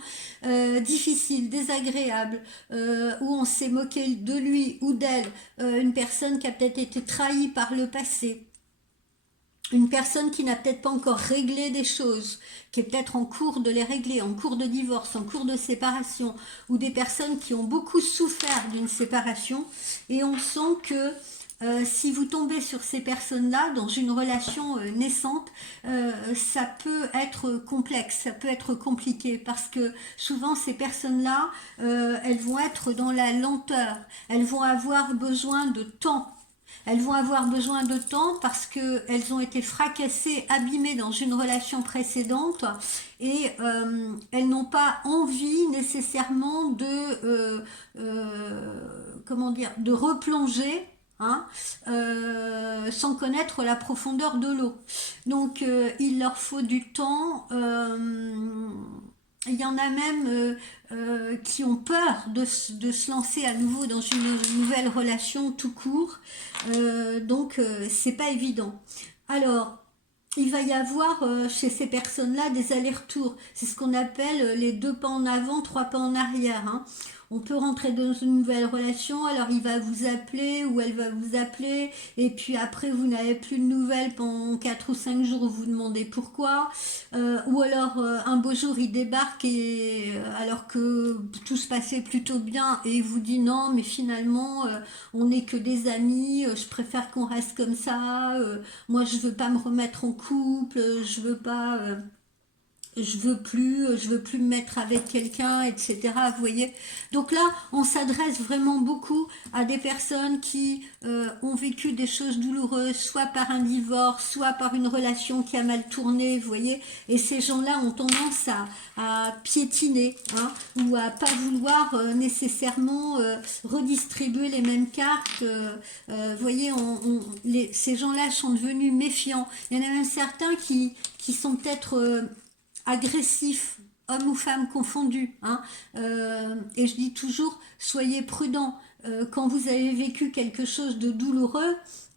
difficile, désagréable, où on s'est moqué de lui ou d'elle, une personne qui a peut-être été trahie par le passé, une personne qui n'a peut-être pas encore réglé des choses, qui est peut-être en cours de les régler, en cours de divorce, en cours de séparation, ou des personnes qui ont beaucoup souffert d'une séparation, et on sent que si vous tombez sur ces personnes-là dans une relation naissante, ça peut être complexe, ça peut être compliqué parce que souvent ces personnes-là, elles vont être dans la lenteur, elles vont avoir besoin de temps. Elles vont avoir besoin de temps parce qu'elles ont été fracassées, abîmées dans une relation précédente et elles n'ont pas envie nécessairement comment dire, de replonger, hein, sans connaître la profondeur de l'eau. Donc il leur faut du temps. Il y en a même qui ont peur de se lancer à nouveau dans une nouvelle relation tout court. Donc c'est pas évident. Alors, il va y avoir chez ces personnes-là des allers-retours. C'est ce qu'on appelle les 2 pas en avant, 3 pas en arrière, hein. On peut rentrer dans une nouvelle relation, alors il va vous appeler ou elle va vous appeler, et puis après vous n'avez plus de nouvelles pendant 4 ou 5 jours, vous vous demandez pourquoi, ou alors un beau jour il débarque et alors que tout se passait plutôt bien et il vous dit non mais finalement on n'est que des amis, je préfère qu'on reste comme ça, moi je veux pas me remettre en couple, je veux plus me mettre avec quelqu'un, etc. Vous voyez. Donc là, on s'adresse vraiment beaucoup à des personnes qui ont vécu des choses douloureuses, soit par un divorce, soit par une relation qui a mal tourné, vous voyez. Et ces gens-là ont tendance à piétiner, hein, ou à pas vouloir nécessairement redistribuer les mêmes cartes. Vous voyez, ces gens-là sont devenus méfiants. Il y en a même certains qui sont peut-être agressifs, hommes ou femmes confondus, hein. Et je dis toujours, soyez prudents. Quand vous avez vécu quelque chose de douloureux,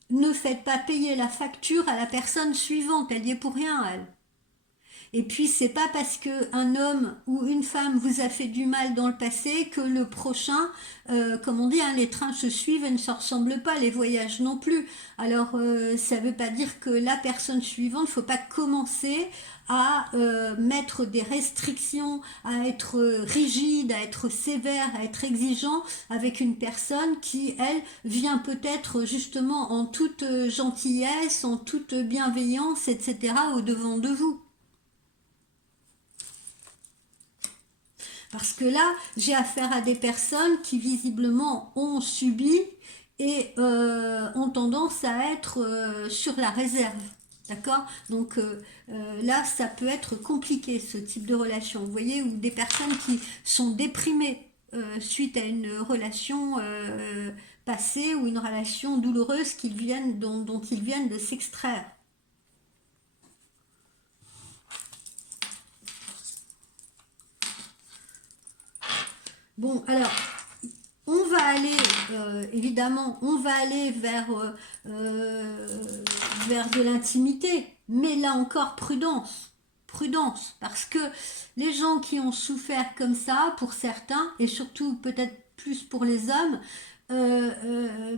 ne faites pas payer la facture à la personne suivante, elle y est pour rien, elle. Et puis c'est pas parce que un homme ou une femme vous a fait du mal dans le passé que le prochain, comme on dit, hein, les trains se suivent et ne se ressemblent pas, les voyages non plus. Alors ça veut pas dire que la personne suivante, faut pas commencer à mettre des restrictions, à être rigide, à être sévère, à être exigeant avec une personne qui, elle, vient peut-être justement en toute gentillesse, en toute bienveillance, etc. au devant de vous. Parce que là, j'ai affaire à des personnes qui visiblement ont subi et ont tendance à être sur la réserve. D'accord. Donc là, ça peut être compliqué, ce type de relation. Vous voyez, ou des personnes qui sont déprimées suite à une relation passée ou une relation douloureuse dont ils viennent de s'extraire. Bon, alors, on va aller, évidemment, on va aller vers de l'intimité, mais là encore, prudence. Prudence, parce que les gens qui ont souffert comme ça, pour certains, et surtout peut-être plus pour les hommes, euh, euh,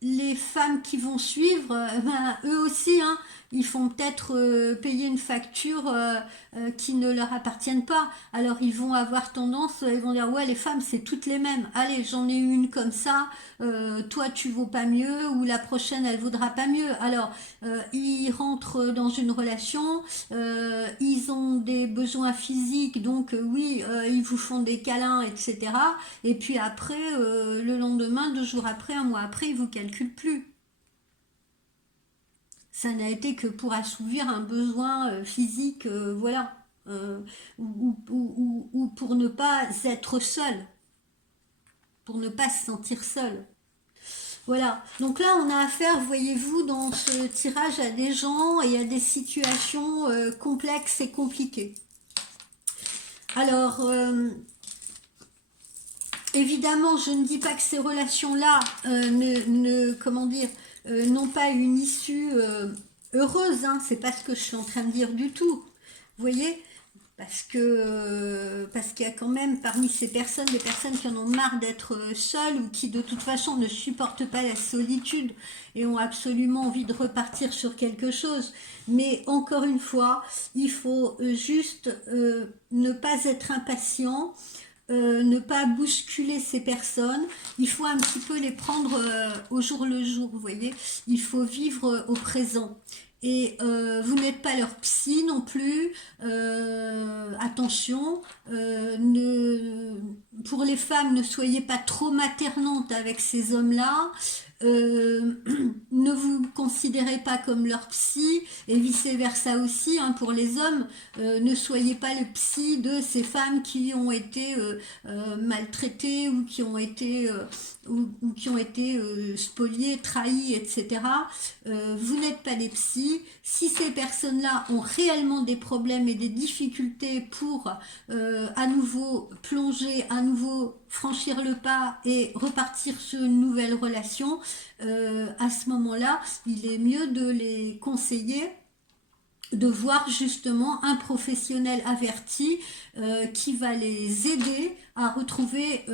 les femmes qui vont suivre, ben, eux aussi, hein, ils font peut-être payer une facture qui ne leur appartiennent pas. Alors ils vont avoir tendance, ils vont dire ouais les femmes c'est toutes les mêmes. Allez j'en ai une comme ça, toi tu vaux pas mieux ou la prochaine elle vaudra pas mieux. Alors ils rentrent dans une relation, ils ont des besoins physiques donc oui ils vous font des câlins etc. Et puis après le lendemain, 2 jours après, un mois après ils vous calculent plus. Ça n'a été que pour assouvir un besoin physique, voilà, ou pour ne pas être seul, pour ne pas se sentir seul. Voilà, donc là on a affaire, voyez-vous, dans ce tirage à des gens et à des situations complexes et compliquées. Alors, évidemment, je ne dis pas que ces relations-là comment dire, n'ont pas une issue heureuse, hein, c'est pas ce que je suis en train de dire du tout. Vous voyez, parce qu'il y a quand même parmi ces personnes des personnes qui en ont marre d'être seules ou qui de toute façon ne supportent pas la solitude et ont absolument envie de repartir sur quelque chose. Mais encore une fois, il faut juste ne pas être impatient. ne pas bousculer ces personnes. Il faut un petit peu les prendre au jour le jour, vous voyez. Il faut vivre au présent. Et vous n'êtes pas leur psy non plus. Attention, pour les femmes, ne soyez pas trop maternante avec ces hommes-là. Ne vous considérez pas comme leur psy et vice versa aussi, hein, pour les hommes. Ne soyez pas le psy de ces femmes qui ont été maltraitées ou qui ont été ou qui ont été spoliées, trahies, etc. Vous n'êtes pas des psys. Si ces personnes-là ont réellement des problèmes et des difficultés pour à nouveau plonger, à nouveau franchir le pas et repartir sur une nouvelle relation, à ce moment-là, il est mieux de les conseiller de voir justement un professionnel averti qui va les aider à retrouver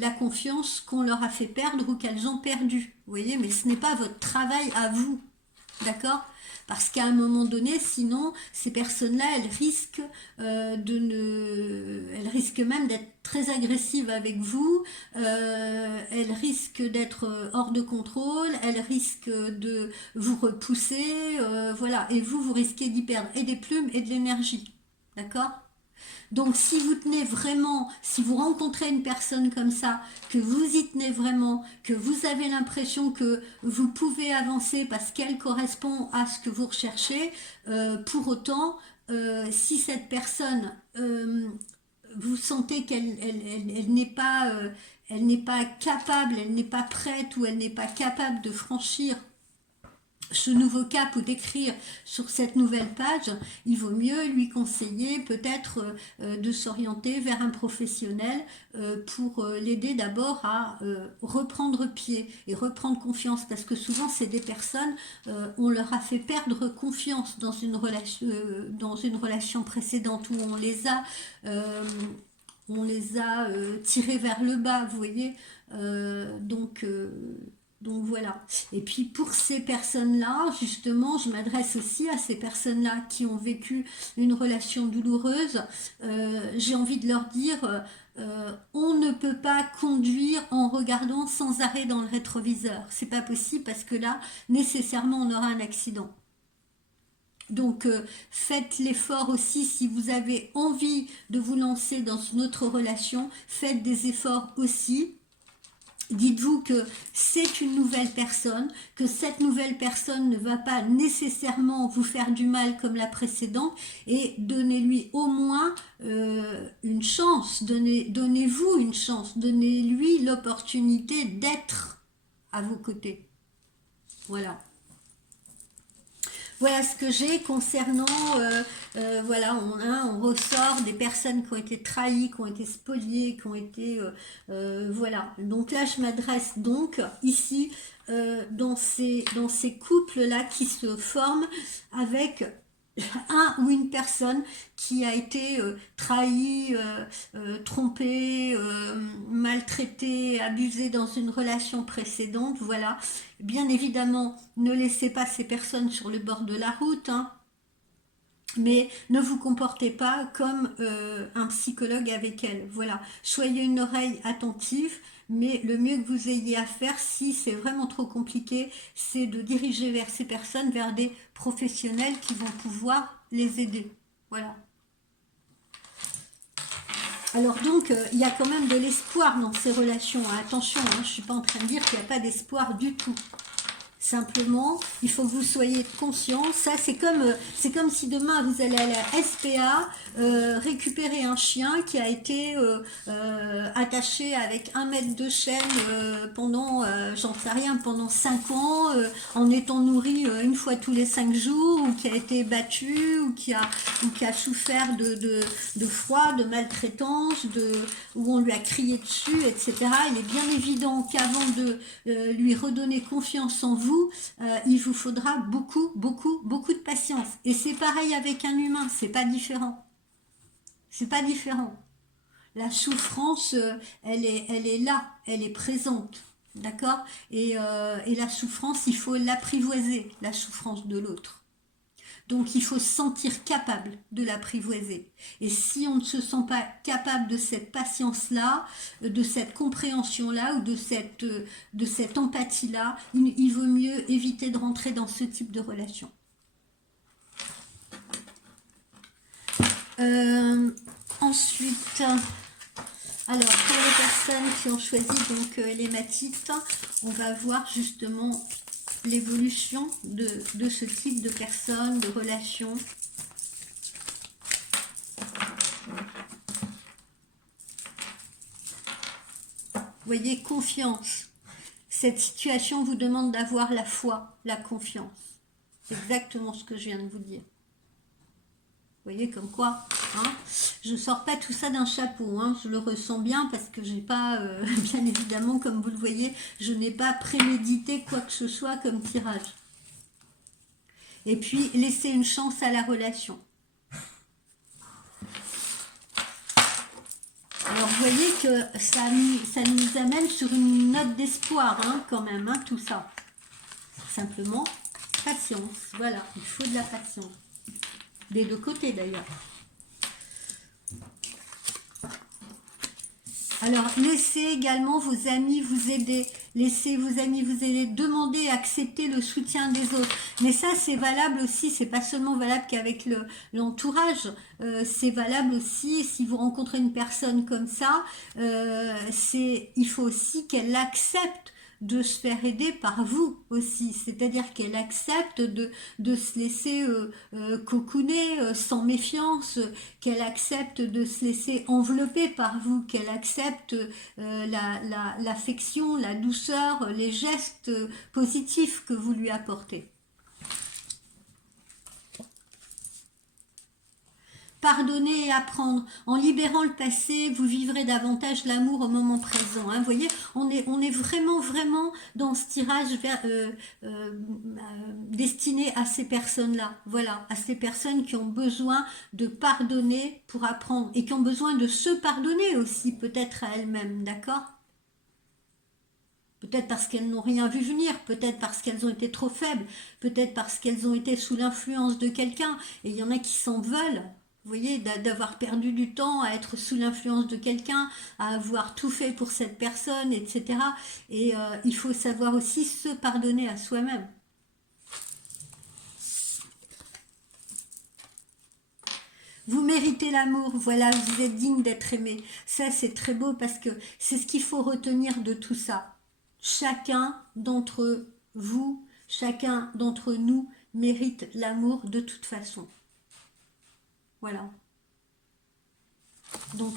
la confiance qu'on leur a fait perdre ou qu'elles ont perdue. Vous voyez, mais ce n'est pas votre travail à vous, d'accord ? Parce qu'à un moment donné, sinon, ces personnes-là, elles risquent elles risquent même d'être très agressives avec vous. Elles risquent d'être hors de contrôle. Elles risquent de vous repousser. Voilà. Et vous risquez d'y perdre et des plumes et de l'énergie. D'accord ? Donc si vous tenez vraiment, si vous rencontrez une personne comme ça, que vous y tenez vraiment, que vous avez l'impression que vous pouvez avancer parce qu'elle correspond à ce que vous recherchez, pour autant, si cette personne, vous sentez qu'elle n'est pas capable, elle n'est pas prête ou elle n'est pas capable de franchir ce nouveau cap ou d'écrire sur cette nouvelle page, il vaut mieux lui conseiller peut-être de s'orienter vers un professionnel pour l'aider d'abord à reprendre pied et reprendre confiance, parce que souvent c'est des personnes, on leur a fait perdre confiance dans une relation précédente où on les a tirés vers le bas, vous voyez, donc voilà. Et puis pour ces personnes-là, justement, je m'adresse aussi à ces personnes-là qui ont vécu une relation douloureuse. J'ai envie de leur dire, on ne peut pas conduire en regardant sans arrêt dans le rétroviseur. C'est pas possible parce que là, nécessairement, on aura un accident. Donc faites l'effort aussi, si vous avez envie de vous lancer dans une autre relation, faites des efforts aussi. Dites-vous que c'est une nouvelle personne, que cette nouvelle personne ne va pas nécessairement vous faire du mal comme la précédente, et donnez-lui au moins une chance, donnez-vous une chance, donnez-lui l'opportunité d'être à vos côtés. Voilà. Voilà ce que j'ai concernant, voilà, on ressort des personnes qui ont été trahies, qui ont été spoliées, qui ont été, voilà. Donc là, je m'adresse donc ici dans ces couples-là qui se forment avec un ou une personne qui a été trahie, trompée, maltraitée, abusée dans une relation précédente, voilà. Bien évidemment, ne laissez pas ces personnes sur le bord de la route, hein, mais ne vous comportez pas comme un psychologue avec elles, voilà. Soyez une oreille attentive, mais le mieux que vous ayez à faire, si c'est vraiment trop compliqué, c'est de diriger vers ces personnes, vers des professionnels qui vont pouvoir les aider. Voilà. Alors donc, il y a quand même de l'espoir dans ces relations. Attention, hein, je ne suis pas en train de dire qu'il n'y a pas d'espoir du tout. Simplement, il faut que vous soyez conscient. Ça, c'est comme si demain vous allez à la SPA récupérer un chien qui a été attaché avec 1 mètre de chaîne pendant, j'en sais rien, pendant 5 ans, en étant nourri une fois tous les 5 jours, ou qui a été battu, ou qui a souffert de froid, de maltraitance, où on lui a crié dessus, etc. Il est bien évident qu'avant de lui redonner confiance en vous, il vous faudra beaucoup de patience. Et c'est pareil avec un humain, c'est pas différent. C'est pas différent. La souffrance, elle est là, elle est présente, d'accord ? Et la souffrance, il faut l'apprivoiser, la souffrance de l'autre. Donc il faut se sentir capable de l'apprivoiser. Et si on ne se sent pas capable de cette patience-là, de cette compréhension-là ou de cette empathie-là, il vaut mieux éviter de rentrer dans ce type de relation. Ensuite, alors pour les personnes qui ont choisi donc l'hématite, on va voir justement l'évolution de ce type de personnes, de relations. Vous voyez, confiance. Cette situation vous demande d'avoir la foi, la confiance. C'est exactement ce que je viens de vous dire. Vous voyez comme quoi, hein, je ne sors pas tout ça d'un chapeau, hein, je le ressens bien parce que j'ai pas, bien évidemment, comme vous le voyez, je n'ai pas prémédité quoi que ce soit comme tirage. Et puis, laisser une chance à la relation. Alors, vous voyez que ça nous amène sur une note d'espoir, hein, quand même, hein, tout ça. Simplement, patience, voilà, il faut de la patience. Des deux côtés d'ailleurs. Alors, laissez également vos amis vous aider. Laissez vos amis vous aider. Demandez, acceptez le soutien des autres. Mais ça, c'est valable aussi. C'est pas seulement valable qu'avec l'entourage. C'est valable aussi si vous rencontrez une personne comme ça. Il faut aussi qu'elle accepte de se faire aider par vous aussi, c'est-à-dire qu'elle accepte de se laisser cocooner sans méfiance, qu'elle accepte de se laisser envelopper par vous, qu'elle accepte l'affection, la douceur, les gestes positifs que vous lui apportez. Pardonner et apprendre. En libérant le passé, vous vivrez davantage l'amour au moment présent. Hein. Vous voyez, on est vraiment dans ce tirage destiné à ces personnes-là. Voilà, à ces personnes qui ont besoin de pardonner pour apprendre et qui ont besoin de se pardonner aussi, peut-être à elles-mêmes, d'accord ? Peut-être parce qu'elles n'ont rien vu venir, peut-être parce qu'elles ont été trop faibles, peut-être parce qu'elles ont été sous l'influence de quelqu'un. Et il y en a qui s'en veulent. Vous voyez, d'avoir perdu du temps à être sous l'influence de quelqu'un, à avoir tout fait pour cette personne, etc. Et il faut savoir aussi se pardonner à soi-même. Vous méritez l'amour, voilà, vous êtes digne d'être aimé. Ça, c'est très beau parce que c'est ce qu'il faut retenir de tout ça. Chacun d'entre vous, chacun d'entre nous mérite l'amour de toute façon. Voilà. Donc,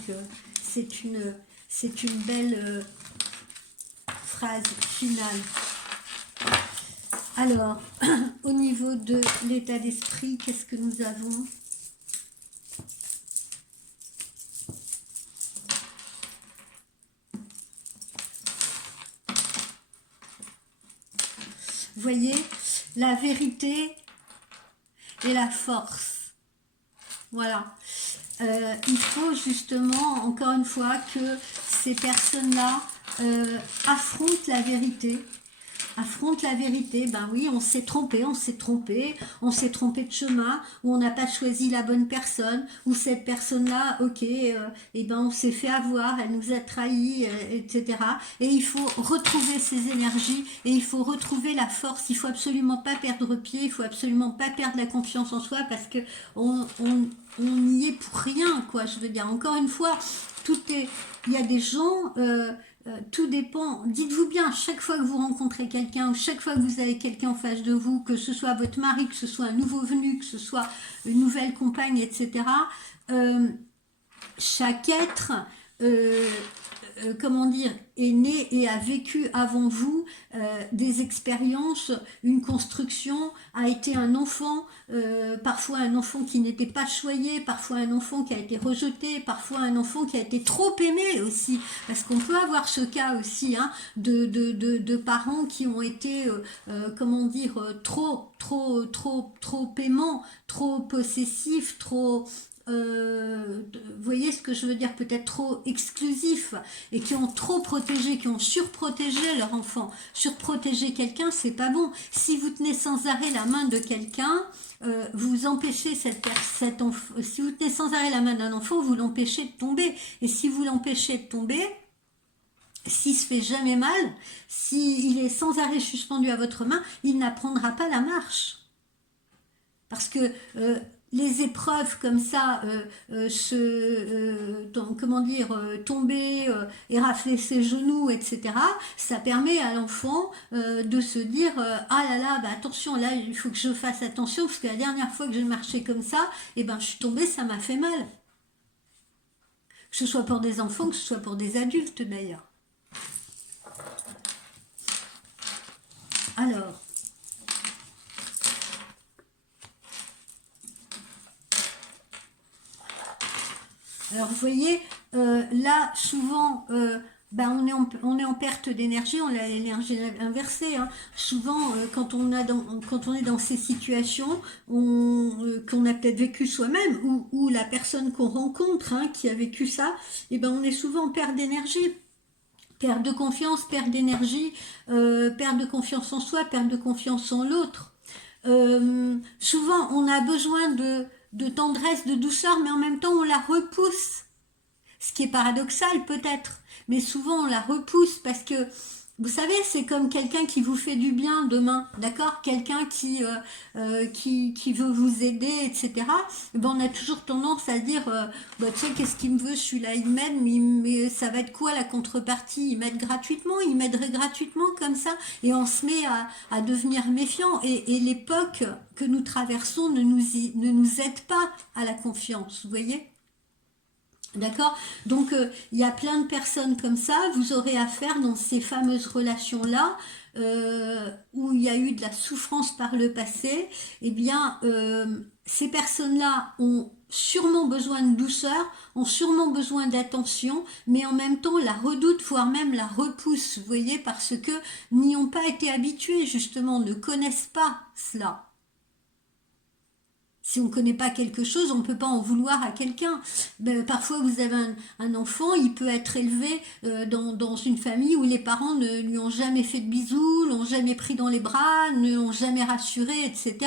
c'est une belle phrase finale. Alors, au niveau de l'état d'esprit, qu'est-ce que nous avons ? Vous voyez, la vérité et la force. Voilà. Il faut justement, encore une fois, que ces personnes-là affrontent la vérité. Affrontent la vérité. Ben oui, on s'est trompé de chemin, ou on n'a pas choisi la bonne personne, ou cette personne-là, ok, et ben on s'est fait avoir, elle nous a trahis, etc. Et il faut retrouver ses énergies, et il faut retrouver la force. Il faut absolument pas perdre pied, il faut absolument pas perdre la confiance en soi, parce que on y est pour rien, quoi. Je veux dire, encore une fois, il y a des gens, tout dépend. Dites-vous bien, chaque fois que vous rencontrez quelqu'un, ou chaque fois que vous avez quelqu'un en face de vous, que ce soit votre mari, que ce soit un nouveau venu, que ce soit une nouvelle compagne, etc., chaque être, comment dire, est né et a vécu avant vous des expériences, une construction, a été un enfant, parfois un enfant qui n'était pas choyé, parfois un enfant qui a été rejeté, parfois un enfant qui a été trop aimé aussi, parce qu'on peut avoir ce cas aussi, hein, de parents qui ont été, comment dire, trop aimants, trop possessifs, trop vous voyez ce que je veux dire, peut-être trop exclusifs et qui ont trop protégé, qui ont surprotégé leur enfant. Surprotéger quelqu'un, c'est pas bon. Si vous tenez sans arrêt la main de quelqu'un, vous empêchez cet enfant. Si vous tenez sans arrêt la main d'un enfant, vous l'empêchez de tomber. Et si vous l'empêchez de tomber, s'il se fait jamais mal, s'il est sans arrêt suspendu à votre main, il n'apprendra pas la marche. Parce que les épreuves comme ça, comment dire, tomber et rafler ses genoux, etc., ça permet à l'enfant de se dire ah là là, bah attention, là il faut que je fasse attention parce que la dernière fois que j'ai marché comme ça, eh ben je suis tombée, ça m'a fait mal. Que ce soit pour des enfants, que ce soit pour des adultes d'ailleurs. Alors, vous voyez, là souvent, on est en perte d'énergie, on a l'énergie inversée. Hein. Souvent, quand on est dans ces situations, qu'on a peut-être vécu soi-même, ou la personne qu'on rencontre hein, qui a vécu ça, eh ben, on est souvent en perte d'énergie. Perte de confiance, perte d'énergie, perte de confiance en soi, perte de confiance en l'autre. Souvent, on a besoin de tendresse, de douceur, mais en même temps, on la repousse. Ce qui est paradoxal peut-être, mais souvent on la repousse parce que, vous savez, c'est comme quelqu'un qui vous fait du bien demain, d'accord? Quelqu'un qui veut vous aider, etc. Et ben, on a toujours tendance à dire, tu sais, qu'est-ce qu'il me veut, celui-là, il m'aide, mais ça va être quoi la contrepartie? Il m'aide gratuitement, il m'aiderait gratuitement comme ça, et on se met à devenir méfiant. Et l'époque que nous traversons ne nous aide pas à la confiance, vous voyez? D'accord? Donc, il y a plein de personnes comme ça. Vous aurez affaire dans ces fameuses relations-là, où il y a eu de la souffrance par le passé. Eh bien, ces personnes-là ont sûrement besoin de douceur, ont sûrement besoin d'attention, mais en même temps la redoutent, voire même la repoussent, vous voyez, parce que n'y ont pas été habitués, justement, ne connaissent pas cela. Si on ne connaît pas quelque chose, on ne peut pas en vouloir à quelqu'un. Parfois, vous avez un enfant, il peut être élevé dans une famille où les parents ne lui ont jamais fait de bisous, l'ont jamais pris dans les bras, ne l'ont jamais rassuré, etc.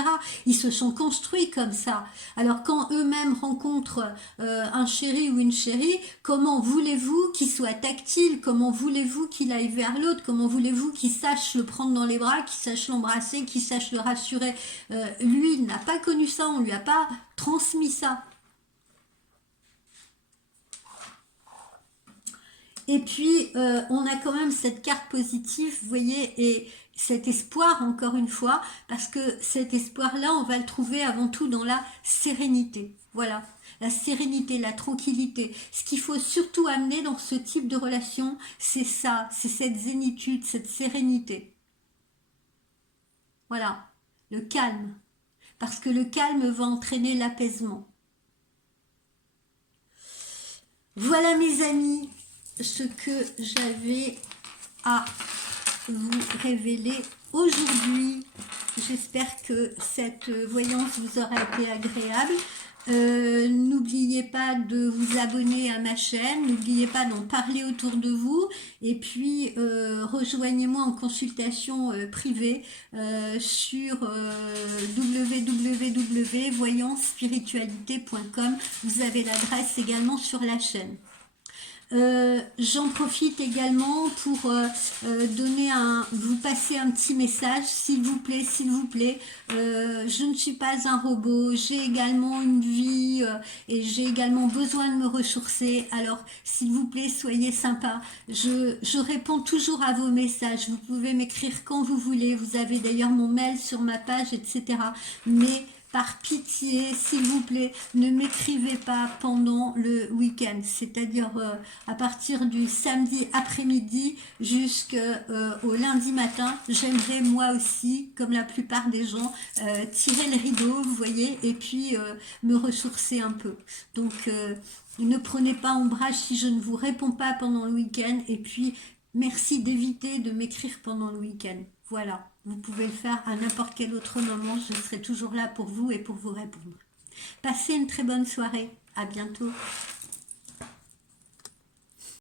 Ils se sont construits comme ça. Alors quand eux-mêmes rencontrent un chéri ou une chérie, comment voulez-vous qu'il soit tactile? Comment voulez-vous qu'il aille vers l'autre? Comment voulez-vous qu'il sache le prendre dans les bras, qu'il sache l'embrasser, qu'il sache le rassurer? Lui, il n'a pas connu ça, on lui a pas transmis ça. Et puis, on a quand même cette carte positive, vous voyez, et cet espoir, encore une fois, parce que cet espoir-là, on va le trouver avant tout dans la sérénité. Voilà, la sérénité, la tranquillité. Ce qu'il faut surtout amener dans ce type de relation, c'est ça, c'est cette zénitude, cette sérénité. Voilà, le calme. Parce que le calme va entraîner l'apaisement. Voilà mes amis, ce que j'avais à vous révéler aujourd'hui. J'espère que cette voyance vous aura été agréable. N'oubliez pas de vous abonner à ma chaîne, n'oubliez pas d'en parler autour de vous, et puis rejoignez-moi en consultation privée sur www.voyancespiritualité.com. Vous avez l'adresse également sur la chaîne. J'en profite également pour vous passer un petit message, s'il vous plaît, je ne suis pas un robot, j'ai également une vie et j'ai également besoin de me ressourcer, alors s'il vous plaît, soyez sympa, je réponds toujours à vos messages, vous pouvez m'écrire quand vous voulez, vous avez d'ailleurs mon mail sur ma page, etc. Mais par pitié, s'il vous plaît, ne m'écrivez pas pendant le week-end, c'est-à-dire à partir du samedi après-midi jusqu'au lundi matin. J'aimerais moi aussi, comme la plupart des gens, tirer le rideau, vous voyez, et puis me ressourcer un peu. Donc, ne prenez pas ombrage si je ne vous réponds pas pendant le week-end, et puis merci d'éviter de m'écrire pendant le week-end. Voilà. Vous pouvez le faire à n'importe quel autre moment, je serai toujours là pour vous et pour vous répondre. Passez une très bonne soirée. À bientôt.